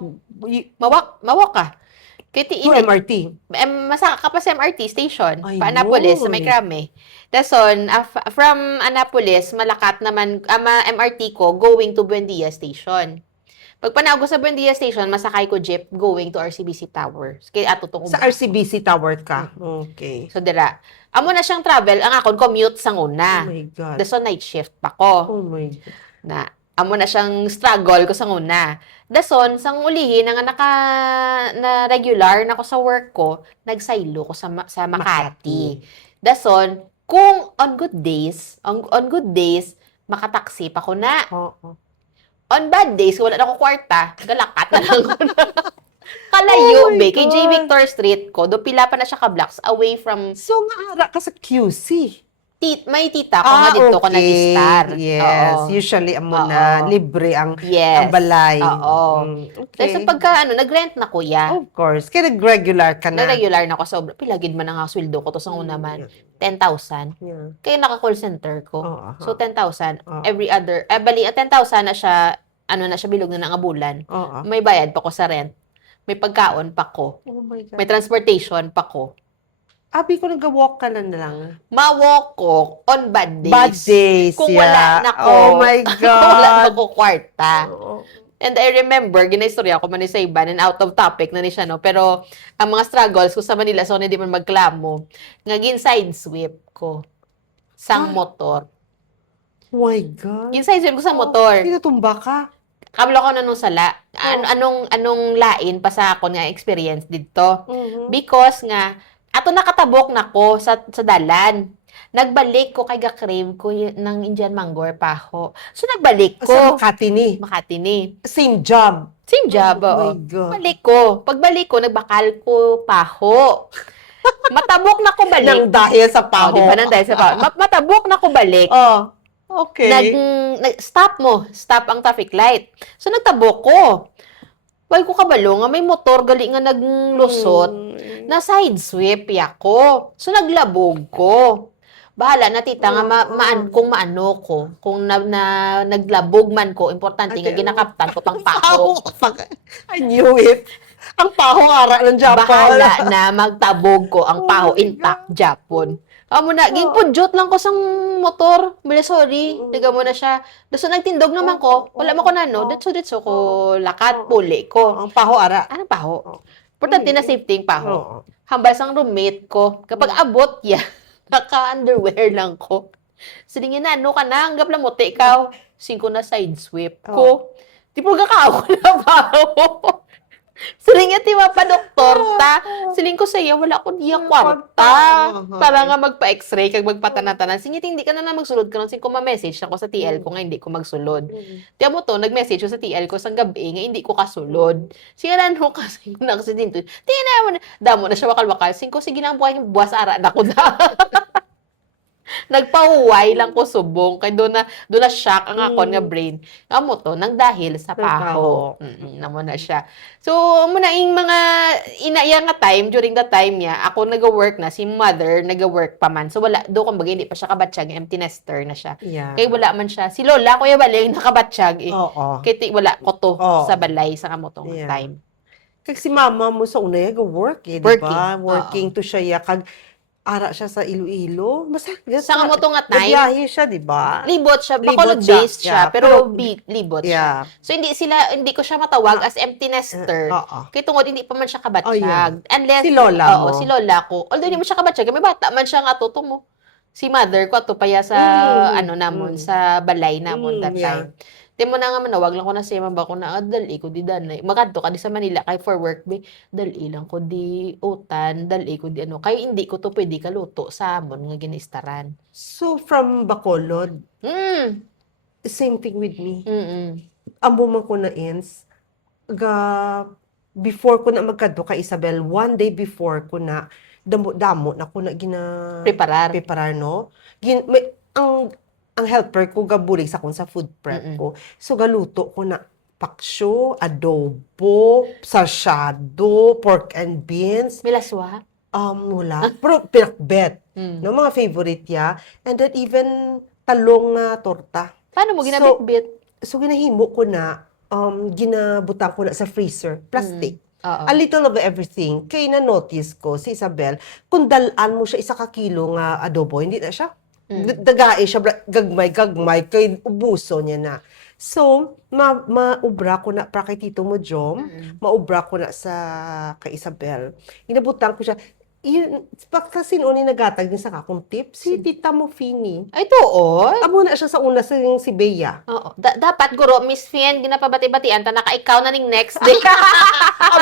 Mawak ka. Kaya to MRT. masaka ka pa sa MRT station, Ay, pa Annapolis, sa Lord. may Krame. Dason, from Annapolis, malakat naman, MRT ko, going to Buendia Station. Pag panago sa Buendia Station, masakay ko jeep going to RCBC Tower. Kaya atutong Sa RCBC Tower ka. Okay. So, dira. Amo na siyang travel, ang akon commute sang Oh una. my God. Dason, night shift pa ko. Oh my God. Na amo na siyang struggle ko sang una. Dason, sang ulihin nga na regular na ko sa work ko, nagsaylo ko sa Makati. Dason, kung on good days, makataksi pa ko na. Oo. On bad days, wala na ko kwarta, galakat na lang ko na. Kalayo, Oh my be, kay J. God. Victor Street ko, do pila pa na siya ka-blocks away from So, nga ara ka sa QC. may tita ko nga dito ko nag-star. Yes. Oo. Usually, amo na, Oo. libre ang Yes. balay. Oo. Okay. Dahil sa pagka, nag-rent na kuya. Of course. Kaya nag-regular ka na. Na-regular na ko sobra. Pilagid man ang sweldo ko to sa una man. 10,000. Yeah. Kaya naka-call center ko. Oo, aha. So, 10,000. Oo. Every other, bali, 10,000 na siya, bilog na nga bulan. Oo. May bayad pa ko sa rent. May pagkaon pa ko. Oh my God. May transportation pa ko. Abi ko nag-walk ka na lang. Mawalk ko on bad days. Bad days, Kung yeah. wala na ko. Oh my Kung wala na God. ko kwarta. Oo. And I remember, ginaistorya ko man ni sa iba, and out of topic na ni siya, no? Pero, ang mga struggles ko sa Manila, so hindi man magklamo, nga side sweep ko sang motor. Oh my God. Side sweep ko sa motor. Pinatumba ka. Kablo ko na nung sala. Anong lain pa sa ako nga experience dito. Because nga, ato nakatabok na ko sa dalan. Nagbalik ko kay ga-crave ko ng Indian Mangor Paho. So, nagbalik ko. Sa Makati ni. Makati ni. Same job. Same job, Oh oo. my God. Balik ko. Pagbalik ko, nagbakal ko paho. Matabok na ko balik. Nang dahil sa paho. Di ba nang dahil sa paho? Matabok na ko balik. Oh. Okay. Stop ang traffic light. So, nagtabok ko. Why ko kabalo nga may motor gali nga naglusot na side sweep ko. So, naglabog ko. Bahala na tita nga kung maano ko. Kung naglabog man ko, importante nga ginakaptan ko pang paho. I knew it. Ang paho ara ng Japan. Bahala na magtabog ko ang paho Oh my intact Japon. Amo na, ginpudyot lang ko sang motor. Bila, sorry. Diga mo na siya. So, nagtindog naman ko. Wala mo ko na, no? Ditso ko lakat, puli ko. Ang paho ara. Anong paho? Importante na safety yung paho. Oo. Hambal sang roommate ko. Kapag abot ya, naka-underwear lang ko. Silingin na, ano ka na? Ang gapla mo, ikaw. 5 na side sweep ko. Di po kakao na paho. Siling ti pa doktor ta. Siling ko sa iya, wala ko diya kwarta. Para nga magpa-x-ray, kag magpatanatanan. Singit, hindi ka na magsulod ka nun. Sing ko ma-message ako sa TL ko nga hindi ko magsulod. Tiya mo to, nag-message ko sa TL ko sang gabi nga hindi ko kasulod. Singalan ko kasi kung naksidinto. Tingnan mo na, damo na siya wakal-wakal. Sing ko, sige na ang buhay, buwas ara na ko na. Nagpahuway lang ko subong kay do na shock ang akon nga brain. Amo to nang dahil sa paho. Namo na siya. So amo na ing mga inaya nga time during the time niya ako nag-work na si mother nag-work pa man. So wala do kumbaga hindi pa siya kabatsyag, empty nester na siya. Yeah. Kay wala man siya. Si lola kuya balay nakabatsyag eh. Oo. Kay wala ko to Oo. sa balay sa amo tong Yeah. time. Kag si mama mo sa una work eh, di ba? Working to siya ya kag ara siya sa Iloilo. Sa amo to nga time. Nagbiyahe siya, di ba? Libot siya, Libot bacolod siya, based siya, yeah, pero pero- libot Yeah. siya. So hindi ko siya matawag as empty nester. Oo. Kaya tungod hindi pa man siya kabatsyag. Oh, yeah. Unless Si lola oo, mo. si lola ko. Although hindi mo siya kabatsyag, may bata man siya nga tutong mo. Si mother ko ato paya sa ano namon sa balay namon that yeah. time. Di mo na nga manawag lang ko na siya mabako na dali ko di danay. Makadto ka di sa Manila kay for work be dali lang ko di utan, dali ko di ano kay hindi ko to pwede kaluto sa amon nga ginistaran. So, from Bacolod, Mm. same thing with me. Mm. Amo man ko na ins, before ko na magkadto kay Isabel, one day before ko na, damo na ko na Preparar. preparar, no? Ang helper ko gabulig sa kung sa food prep Mm-mm. ko. So, galuto ko na paksyo, adobo, sarsyado, pork and beans. Milaswa. Wala. Pero pinakbet. Mm. No, mga favorite ya. And then even talong nga torta. Paano mo So, ginabit-bit? So, ginahimo ko na, ginabutang ko na sa freezer, plastic. Oo. A little of everything. Kaya na-notice ko, si Isabel, kung dalaan mo siya 1 kilo nga adobo, hindi na siya. Dagae siya, gagmay, kay ubuso niya na. So, maubra ko na, para kay Tito mo, Jom, maubra ko na sa kay Isabel. Inabutang ko siya. Yun, kasi noon nagatag din sa kakong tip, si Tita mo, Fini. Ay, tuon? Amo na siya sa una sa yung si Bea. Oo. Dapat, guro, Miss Fien, ginapabati-batian, ta naka-ikaw na ning next day.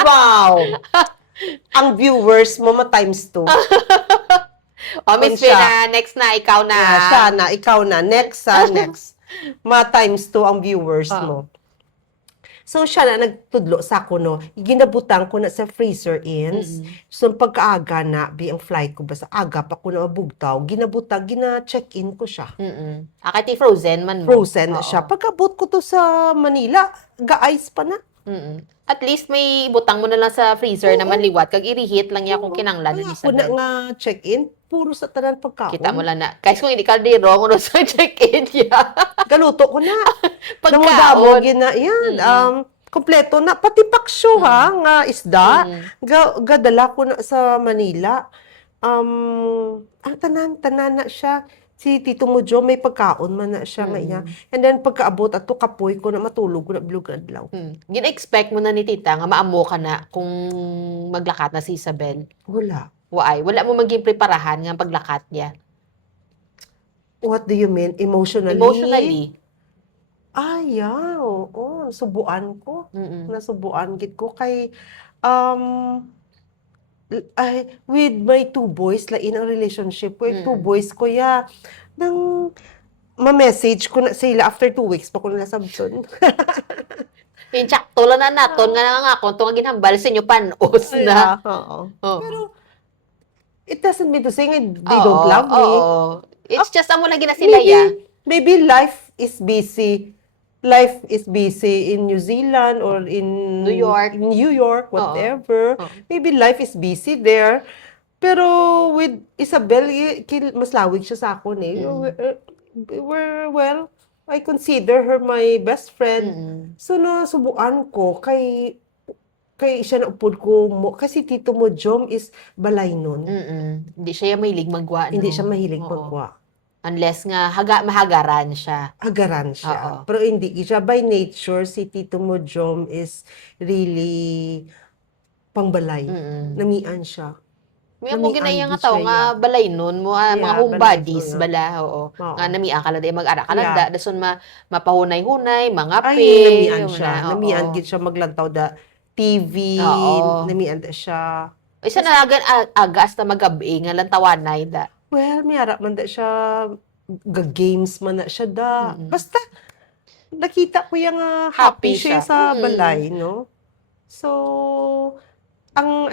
Wow! Ang viewers mo, times 2. O, Miss Fien, next na, ikaw na. Yeah, siya na, ikaw na. Next, next. Times 2 ang viewers mo. So, siya na nagtudlo sa ako, no. Ginabutang ko na sa freezer ins. So, pagkaaga na, ang flight ko, basta aga pa ko na mabugtaw, ginabutang, gina-check-in ko siya. Akati frozen man mo. Frozen na siya. Pagkabot ko to sa Manila, ga-ice pa na. At least may butang mo na lang sa freezer naman liwat. Kag i-reheat lang niya kung kinanglan ni Ako na Isabel. nga check-in, puro sa tanan pagkaon. Kita mo lang na. Guys, kung hindi ka di wrong, ano sa check-in niya. Galuto ko na. Pagkaon. Damo-damo, yan. Kompleto na. Pati paksyo ha, nga isda. Gadala ko na sa Manila. Ang tanan na siya. Si Tito mo, Jo, may pagkaon man na siya nga iya. And then, pagkaabot ato kapoy ko na matulog ko na bilog adlaw. Gina-expect mo na ni tita nga maamo ka na kung maglakat na si Isabel. Wala. Wala mo maging preparahan nga paglakat niya. What do you mean? Emotionally? Emotionally. Yeah. Oo. Subuan ko. Nasubuan gid ko kay with my 2 boys, lain ang relationship ko. 2 boys ko nang ma-message ko na sila after 2 weeks pa ko nila sabton. Yung tsakto lang na naton nga nga kung nga ginhambal sa inyo panos na. Oo. Oh. Pero it doesn't mean to say they don't love me. It's just amo na gina sila ya. Maybe life is busy. Life is busy in New Zealand or in New York, whatever. Maybe life is busy there. Pero with Isabel, mas lawig siya sa akin eh. Well, I consider her my best friend. So, nasubuan ko kay siya na upod ko mo. Kasi Tito mo, Jom, is balay nun. Hindi siya mahilig magwa. Hindi siya mahilig magwa. Unless nga mahagaran siya. Hagaran siya. Pero hindi siya. By nature, si Tito mo, Jom, is really pangbalay. Namian siya. May mo ginaya nga tao nga balay nun mo, mga homebodies bala, nga namian ka lang day mag-ara ka lang da, dason mapahunay-hunay, mga namian siya. Namian gid siya maglantaw da TV, namian da siya. Isa na agas na magabi nga lantawanay da. Well, miyara man da siya, games man na siya da. Basta, nakita ko yung happy siya sa balay, no? So, ang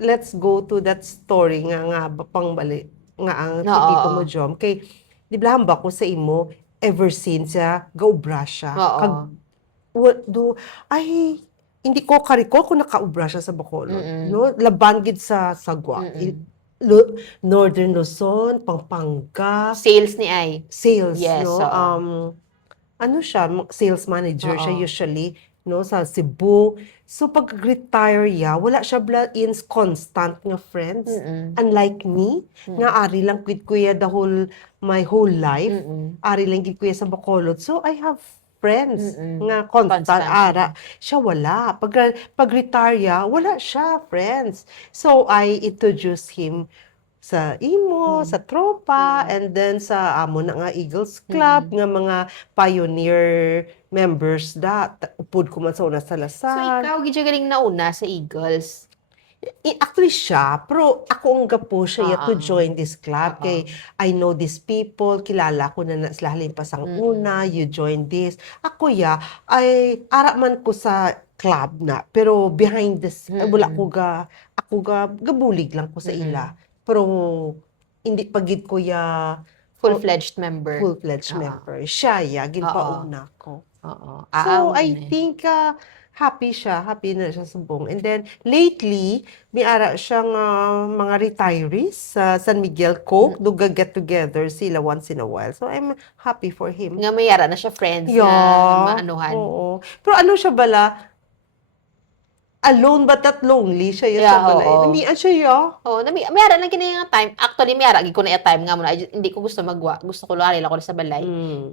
let's go to that story nga pangbalik, nga ang Tito mo, Jom. Kay, di ba hamba ko sa imo, ever since gaubra siya. Hindi ko kariko kung nakaubra siya sa Bacolod. No? Laban gid sa sagwa. Northern Luzon, Pampanga. Sales ni ay. Sales, yes, no? Siya, sales manager siya usually, no, sa Cebu. So, pag-retire wala siya in constant nga friends. Unlike me, nga ari lang quit kuya my whole life. Ari lang gid kuya sa Bacolod. So, I have friends nga constant ara. Siya wala. Pag-retire wala siya friends. So, I introduced him sa imo, sa tropa, and then sa amo na nga Eagles Club, nga mga pioneer members upod ko man sa una sa So, Lasal. ikaw, gidya galing nauna sa Eagles. Actually siya, pero ako ang gapo siya to Ah, join this club. Oo. Kay I know these people, kilala ko na sila halimpas ang una, you join this. Ako ay ara man ko sa club na, pero behind the ay, wala ko ako gabulig lang ko sa ila. Pero hindi pagid ko Full-fledged member. full-fledged Oo. member. Siya ginpauna ko. Oo. So, I think happy na siya sa buong. And then, lately, may ara siyang mga retirees sa San Miguel Coke, duga get together sila once in a while. So, I'm happy for him. Nga mayara na siya friends na maanuhan. Oo. Pero ano siya bala? Alone but not lonely siya Yeah, sa bala. oo. Namian siya Oo, mayara lang kini nga time. Actually, mayara gid ko na time nga muna. Hindi ko gusto magwa. Gusto ko lari lang ko sa balay.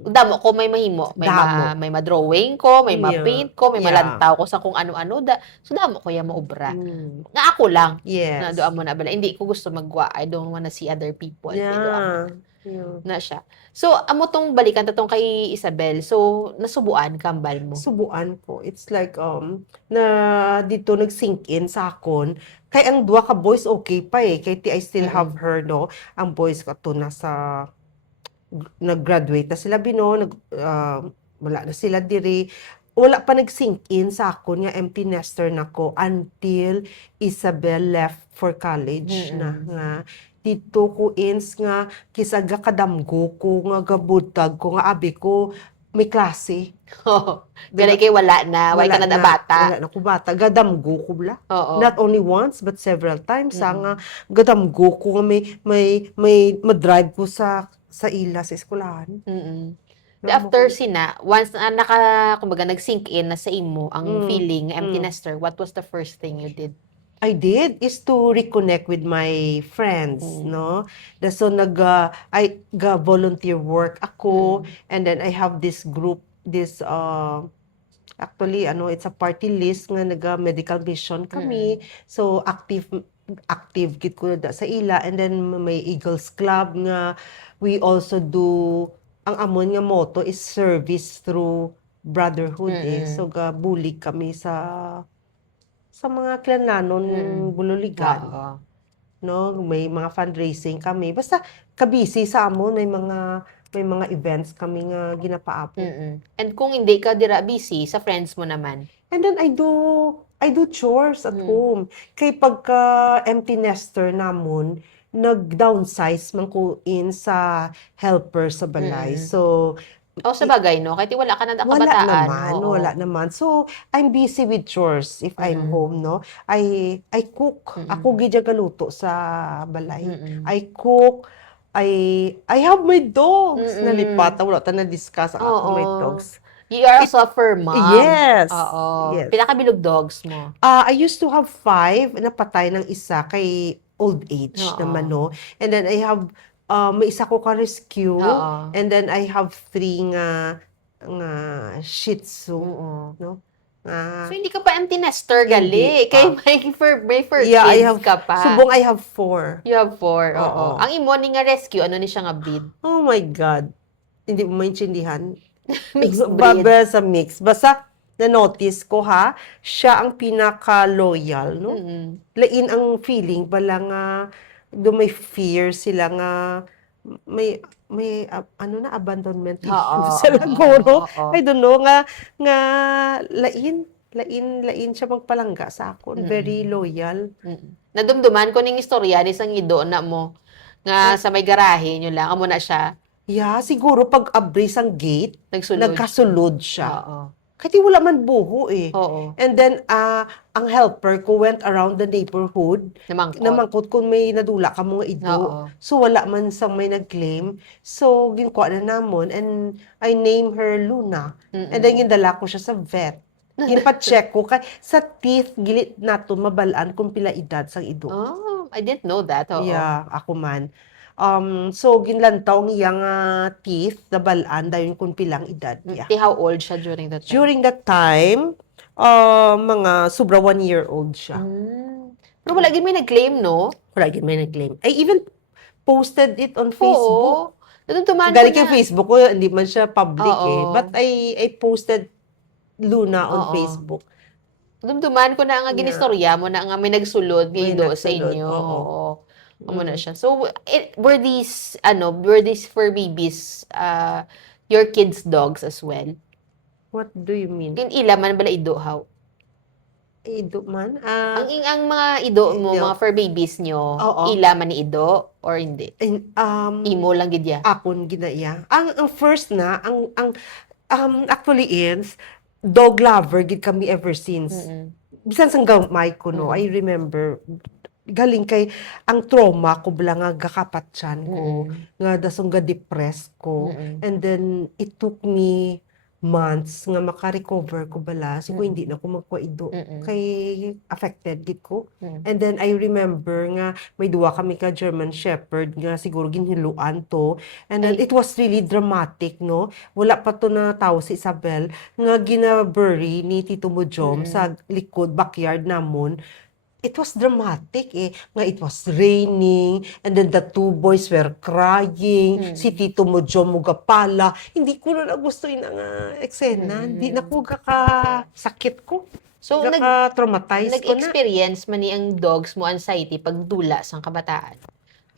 Damo ko may mahimo, Damo. may ma-drawing ko, may Yeah. ma-paint ko, may Yeah. malantaw ko sa kung ano-ano So damo ko ya maubra. Nga ako lang. Yes. Na doon mo na balay. Hindi ko gusto magwa. I don't wanna see other people. Yeah. Na siya. So, amo tong balikan tatong kay Isabel. So, nasubuan kambal mo. Subuan ko. It's like, na dito nag-sink in sa akon. Kay ang duwa ka boys, okay pa eh. Kay I still have her, no? Ang boys ko to nag-graduate na sila, wala na sila diri. Wala pa nag-sink in sa akon nga empty nester na ko until Isabel left for college na nga. Dito ko ins nga kisaga kadamgo ko nga gabutag ko nga abi ko may klase. Galay kay wala na. Wala ka na bata. Wala na ko bata. Gadamgo ko bla. Oo. Not only once but several times. Nga gadamgo ko nga may madrive ko sa ila sa eskwelahan. After once na kumbaga nag-sink in na sa imo ang feeling empty nester, what was the first thing you did? I did is to reconnect with my friends, no? So I volunteer work ako, and then I have this group, actually it's a party list nga medical mission kami. So active gid ko sa ila, and then may Eagles Club nga we also do ang amon nga motto is service through brotherhood So gabulig kami sa mga klananon bululigan. No, may mga fundraising kami. Basta kabisi sa amon may mga events kami nga ginapaabot. And kung hindi ka dira busy sa friends mo naman. And then I do chores at home. Kay pagka empty nester namon, nag-downsize man ko in sa helper sa balay. So sa bagay, no? Kahit wala ka na kabataan. Wala naman. So, I'm busy with chores if I'm home, no? I cook. Ako gidya galuto sa balay. I cook. I have my dogs. Nalipat. Wala ta na-discuss ako my dogs. You are also a fur mom. Yes. Oo. Yes. Pinakabilog dogs mo. I used to have 5. Napatay ng isa kay old age naman, no? And then I have may isa ko ka-rescue. And then I have 3 nga Shih Tzu. No? So, hindi ka pa empty nester, gali. Kay may fur kids ka pa. Subong I have 4. You have 4, Oo. Ang imo ni nga rescue, ano ni siya nga breed? Oh my God. Hindi mo maintindihan. Mixed breed. Sa mix. Basta, na-notice ko siya ang pinaka-loyal, no? Lain ang feeling, pala nga, may fear sila nga, may abandonment issues sila guro. I don't know, nga lain siya magpalangga sa akon. Very loyal. Nadumduman ko ning istorya ni sang ido na mo, nga sa may garahe nyo lang, amo na siya. Yeah, siguro pag abris ang gate, nagkasulod siya. Kasi wala man buho eh. And then, ang helper ko went around the neighborhood. Namangkot kung may nadula ka mga ido. So, wala man sang may nag-claim. So, ginkuha na namon. And I name her Luna. And then, gindala ko siya sa vet. Ginpa-check ko. Sa teeth, gilit nato mabalaan kung pila edad sang ido. Oh, I didn't know that. Yeah, ako man. So, ginlantaw ngiyang teeth, nabalaan, dahil kung pilang edad. Yeah. How old siya during that time? During that time, mga sobra 1-year-old siya. Pero wala gid may nag-claim, no? Wala gid may nag-claim. Ay, even posted it on Facebook. Oo. Nadumduman ko Galing kay na. Facebook ko, hindi man siya public eh. Oo. But I posted Luna on Oo. Facebook. Dumduman ko na nga Yeah. ginistorya mo na nga may nagsulod May ngay do sa nagsulod, inyo. oo. Oo. Amo na siya. So, were these fur babies, your kids' dogs as well? What do you mean? Yung ila man bala ido, how? Ido man? Ang mga ido mo, Ido. mga fur babies nyo, Oo. ila man ni ido or hindi? Imo lang gid ya. Akon ginaya. Ang first na, actually is, dog lover gid kami ever since. Mm-mm. Bisan sang gamay ko, no, I remember, galing kay, ang trauma ko bala nga gakapatyan ko, nga dasong ga-depress ko, Mm-mm. and then, it took me months nga maka-recover ko bala, siguro hindi na ako magkwaido, Mm-mm. kay affected gid ko. Mm. And then, I remember nga, may duwa kami ka German Shepherd, nga siguro ginhiluan to, and then, it was really dramatic, no? Wala pa to na tao si Isabel, nga gina-bury ni Tito Mujom sa likod, backyard namon. It was dramatic eh. Nga it was raining, and then the two boys were crying, si Tito Mujom mugapala. Hindi ko na gusto yun ang eksena. Hindi na ko sakit ko. So, Traumatized ko na. nag-experience man ni ang dogs mo anxiety pag dula sang kabataan?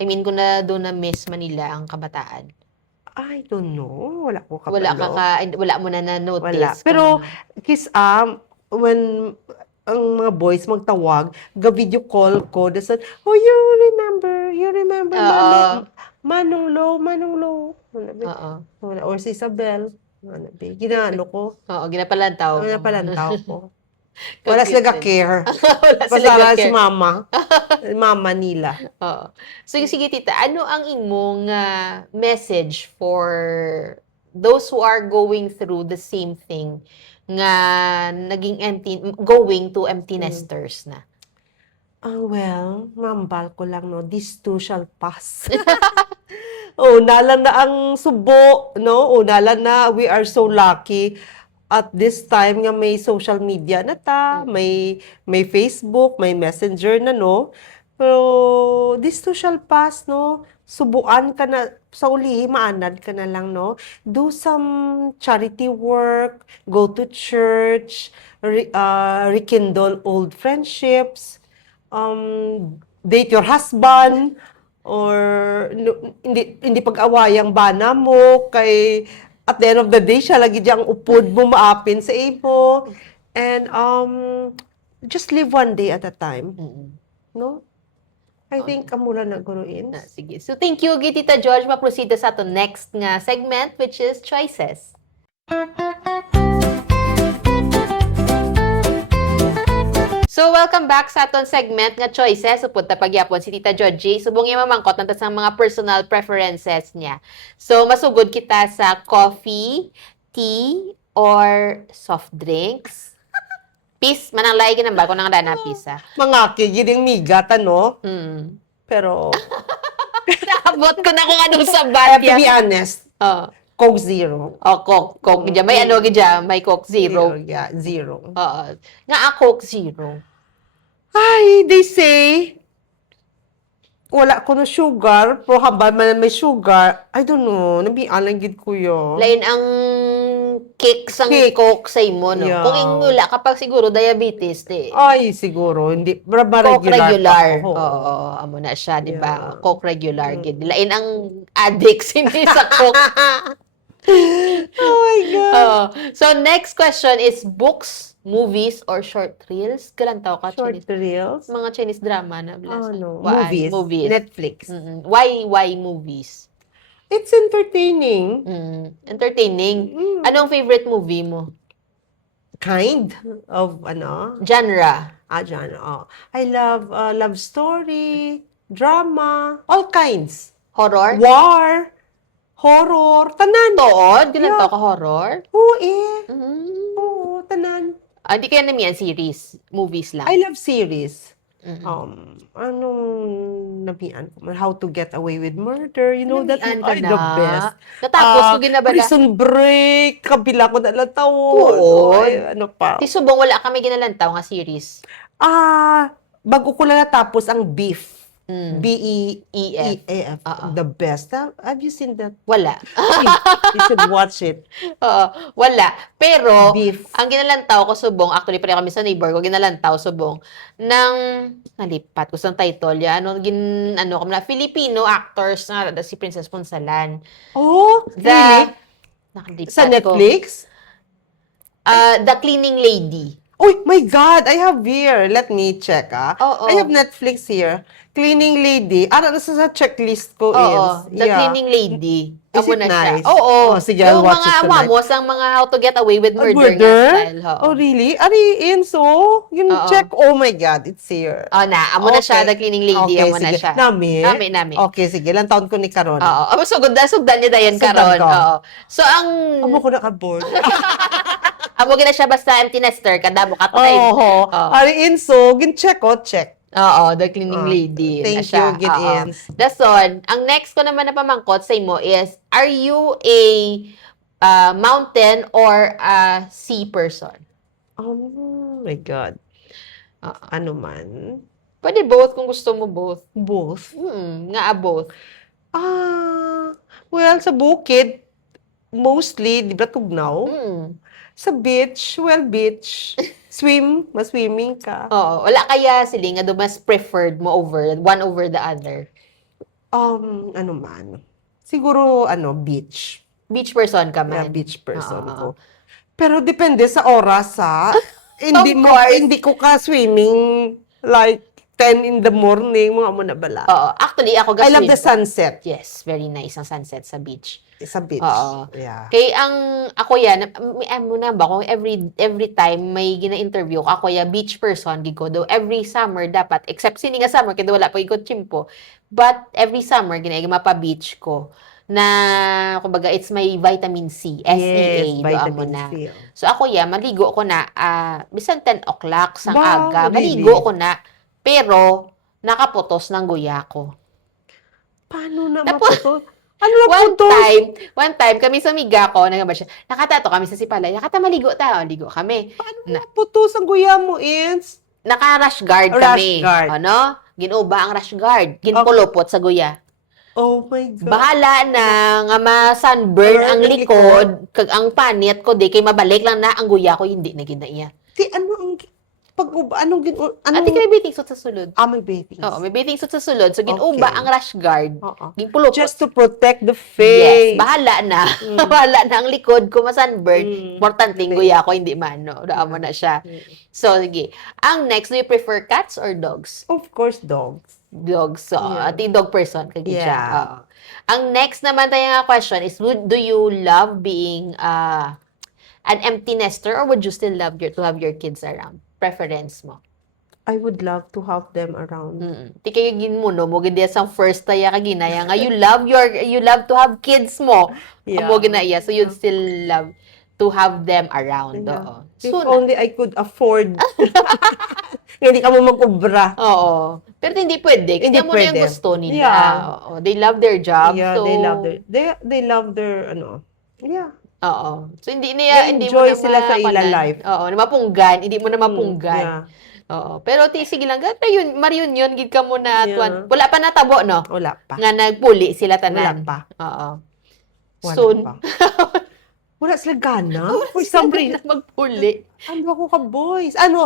I mean, kung na doon na miss Manila ang kabataan. I don't know. Wala ko Wala kapalo. wala mo na na-notice. Wala. Pero, when ang mga boys magtawag, ga-video call ko, said, oh, you remember, Manong Lo. Oo. Or si Isabel. Ginano ko. Oo, ginapalantaw. Pinapalantaw ko. Wala sila care. Wala sila Pasala si care. mama. Mama nila. Oo. So, sige, tita, ano ang imong message for those who are going through the same thing nga going to empty nesters na? Well, mambal ko lang, no, this too shall pass. Unalan na ang subo, no? Unalan na, we are so lucky at this time nga may social media na ta, may Facebook, may Messenger na, no? Pero this too shall pass, no? Subuan ka na, sa ulihi, maanad ka na lang, no? Do some charity work, go to church, rekindle old friendships, date your husband, or hindi pag-awayang bana mo, kay at the end of the day, siya lagi diyang upod mo maapin sa imo. And just live one day at a time. No? I think amula na guruin. Sige. So, thank you, Tita George. Ma-proceed sa ato next nga segment, which is Choices. So, welcome back sa aton segment nga Choices. So, punta pagyapon si Tita Georgie. Subong niya mamangkot ng tasang mga personal preferences niya. So, masugod kita sa coffee, tea, or soft drinks. Peace, manang laigin ang bago nang dana pisa. Mga kigiding migat, ano? Pero, Naabot ko na kung anong I sabat have to be yan. honest, Oh. Coke Zero. Oh, Coke. Diyan. May ano gidya, may Coke Zero. Yeah, zero. Oo. Nga Coke Zero. Ay, they say, wala ko no sugar, pero habang man may sugar, I don't know, nabialang gid ko yun. Lain ang cake sang Cake. Coke sa imo, no? Yeah. Kung ingula kapag siguro diabetes, Ay, siguro, hindi, Coke regular. Oo. Oo, amo na siya, di ba? Yeah. Coke regular. Gid. Lain ang addicts hindi sa Coke. Oh my God. Oo. So, next question is books, movies, or short reels? Kalantaw ka, Short Chinese? reels? Mga Chinese drama na blasa. No. Why? Movies. Netflix. Why movies? It's entertaining. Entertaining. Anong favorite movie mo? Kind of, Genre? dyan, I love love story, drama, all kinds. Horror? War, horror, tanan. Tood? Ganito ka horror? Oo, eh. Mm. Oo, tanan. Hindi kaya naman yan series. Movies lang. I love series. Anong nabian ko? How to Get Away with Murder. You know, that Nabian ka are na. the best. Natapos ko ginabala. Prison Break. Kabila ko na lang Tuod. Ano pa? Si Subong, wala kami ginalantaw nga series. Bago ko lang natapos ang Beef. EF. B-E-E-F. Oo. The best. Have you seen that? Wala. You should watch it. Oo, wala. Pero, Beef. ang ginalantaw ko subong, actually, pareho kami sa neighbor ko, ginalantaw subong, ng, nalipat ko sa title, yan, ano, kami na, Filipino actors na, si Princess Ponsalan. Oh, really? Nakalipat Sa ko. Netflix? The Cleaning Lady. Oh my God, I have here. Let me check, Oo. I have Netflix here. Cleaning Lady. Nasa sa checklist ko Oo, is. The Cleaning Lady. Is Amo it na siya. nice? Oo. Oh, sige, I'll Yung watch mga it tonight. mamos, ang mga how to get away with murder, Murder? nga style. Oo. Oh, really? Ari, Enzo? Yun, Oo. check. Oh my God, it's here. Oh, amo na siya, The Cleaning Lady, Okay, amo na sige. siya. Nami? Nami. Okay, sige. Ilang taon ko ni Karon? Oo. Amo, sugdan niya dayan Sugdan karon. ko. Oo. So, Amo ko naka-board. amo gina siya basta empty nester, kadamo ka tayo. Oo. Oo. Ari, Enzo, check, check. Oo, The Cleaning Lady. Thank na siya. you, Gid Oo. Ins. Dason, ang next ko naman na pamangkot sa imo is, are you a mountain or a sea person? Oh my God. Oo. Ano man? Pwede both kung gusto mo both. Both. Nga both. Well, sa bukid, mostly, di ba tugnaw? Sa beach, beach. Swimming ka. Oo. Wala kaya sila nga do mas preferred mo one over the other? Ano man? Siguro, beach. Beach person ka Yeah, man? beach person Oo. ko. Pero depende sa oras, Of course. Hindi ko ka swimming like 10 in the morning, mga mo na bala. Oo. Actually, ako I love the ga-swim. sunset Yes, very nice ang sunset sa beach. sa beach. Oo. Yeah. Kay ako yan, muna ba kung every time may gina-interview ko, ako ya beach person gigo do every summer dapat except sini nga summer kay wala pa ikot chimpo. But every summer gina mapa beach ko na kumbaga it's my vitamin C, SEA Yes, do amo vitamin na. C. So ako ya maligo ko na bisan 10 o'clock sang Ba, aga, really? maligo ko na pero nakaputos ng guya ko. Paano na Tapos- maputo? Ano na puto? One time, kami sa miga ko, nagaba siya, nakatato kami sa Sipalay, maligo tayo, ligo kami. Paano maputos ang guya mo, Ins? Naka-rash guard Rash kami. guard. Ano? Ginuba ang rash guard. Ginpulupot sa guya. Oh my God. Bahala na nga ma-sunburn Burn ang ang likod, kag ang panit ko, di kay mabalik lang na ang guya ko, hindi na ginaiya. Ate kay may bathing suit sa sulod. May bathing. Oo, may bathing suit sa sulod. So, ginuba Okay. ang rash guard. Oo. Ginpulupot. Just to protect the Yes, face. bahala na. Bahala na ang likod ko masunburn. Importante Hindi. guya ko, hindi man, no? Daan mo na siya. So, sige. Ang next, do you prefer cats or dogs? Of course, dogs. Dogs. So, Yeah. ati dog person, kagi siya. Yeah. Oo. Ang next naman tayo nga question is, do you love being an empty nester or would you still love to have your kids around? Preference mo? I would love to have them around. Ti kay gin mo no mo gid sa first taya ka ginaya nga you love to have kids mo. Yeah. Amo ginaya so you'd still love to have them around. Yeah. Oo. If So, only I could afford. Hindi ka mo magkubra. oo. Pero hindi pwede. Kasi Hindi mo na yung pwede. gusto nila. Yeah. Oo. They love their job. Yeah, so, they love their Yeah. Oo. So hindi Enjoy mo na sila sa ila mapanan. life. Oo, na mapunggan, hindi mo na mapunggan. Yeah. Oo. Pero sige lang, mariunion gid ka muna at Yeah. wala pa natabo no. Wala pa. Nga nagpuli sila Wala tanan. pa. Oo. Wala Soon. pa. Wala sila gana. For some reason. na magpuli. Ano ako ka boys? Ang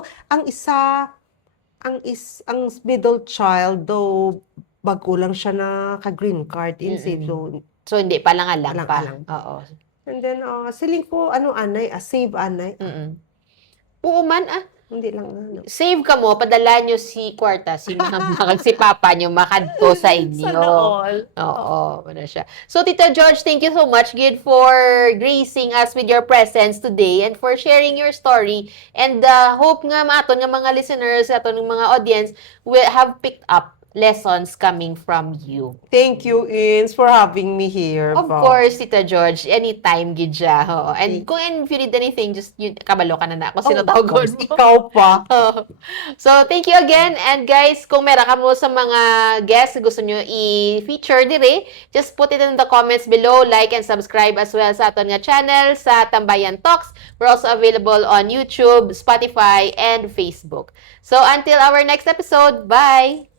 middle child, though, bago lang siya na ka-green card in so, So hindi pa lang alam pa. Alang-alang. Oo. and then, siling ko, anay, save anay. Puuman Hindi lang, save ka mo, padala nyo si Kwarta, si Mama, kag si Papa nyo makadto sa inyo. Sana all. Oo, ano siya. So, Tita George, thank you so much, Gid, for gracing us with your presence today and for sharing your story. And hope nga maaton nga mga listeners, aton mga audience will have picked up lessons coming from you. Thank you, Ins, for having me here. Of course, Tita George, anytime, gid siya. Oo. And kung if you need anything, just kabalo ka na ako. Sino tawag mo? Ikaw pa. So, thank you again. And guys, kung meron ka mo sa mga guests na gusto nyo i-feature dire, just put it in the comments below. Like and subscribe as well sa aton nga channel, sa Tambayan Talks. We're also available on YouTube, Spotify, and Facebook. So, until our next episode, bye!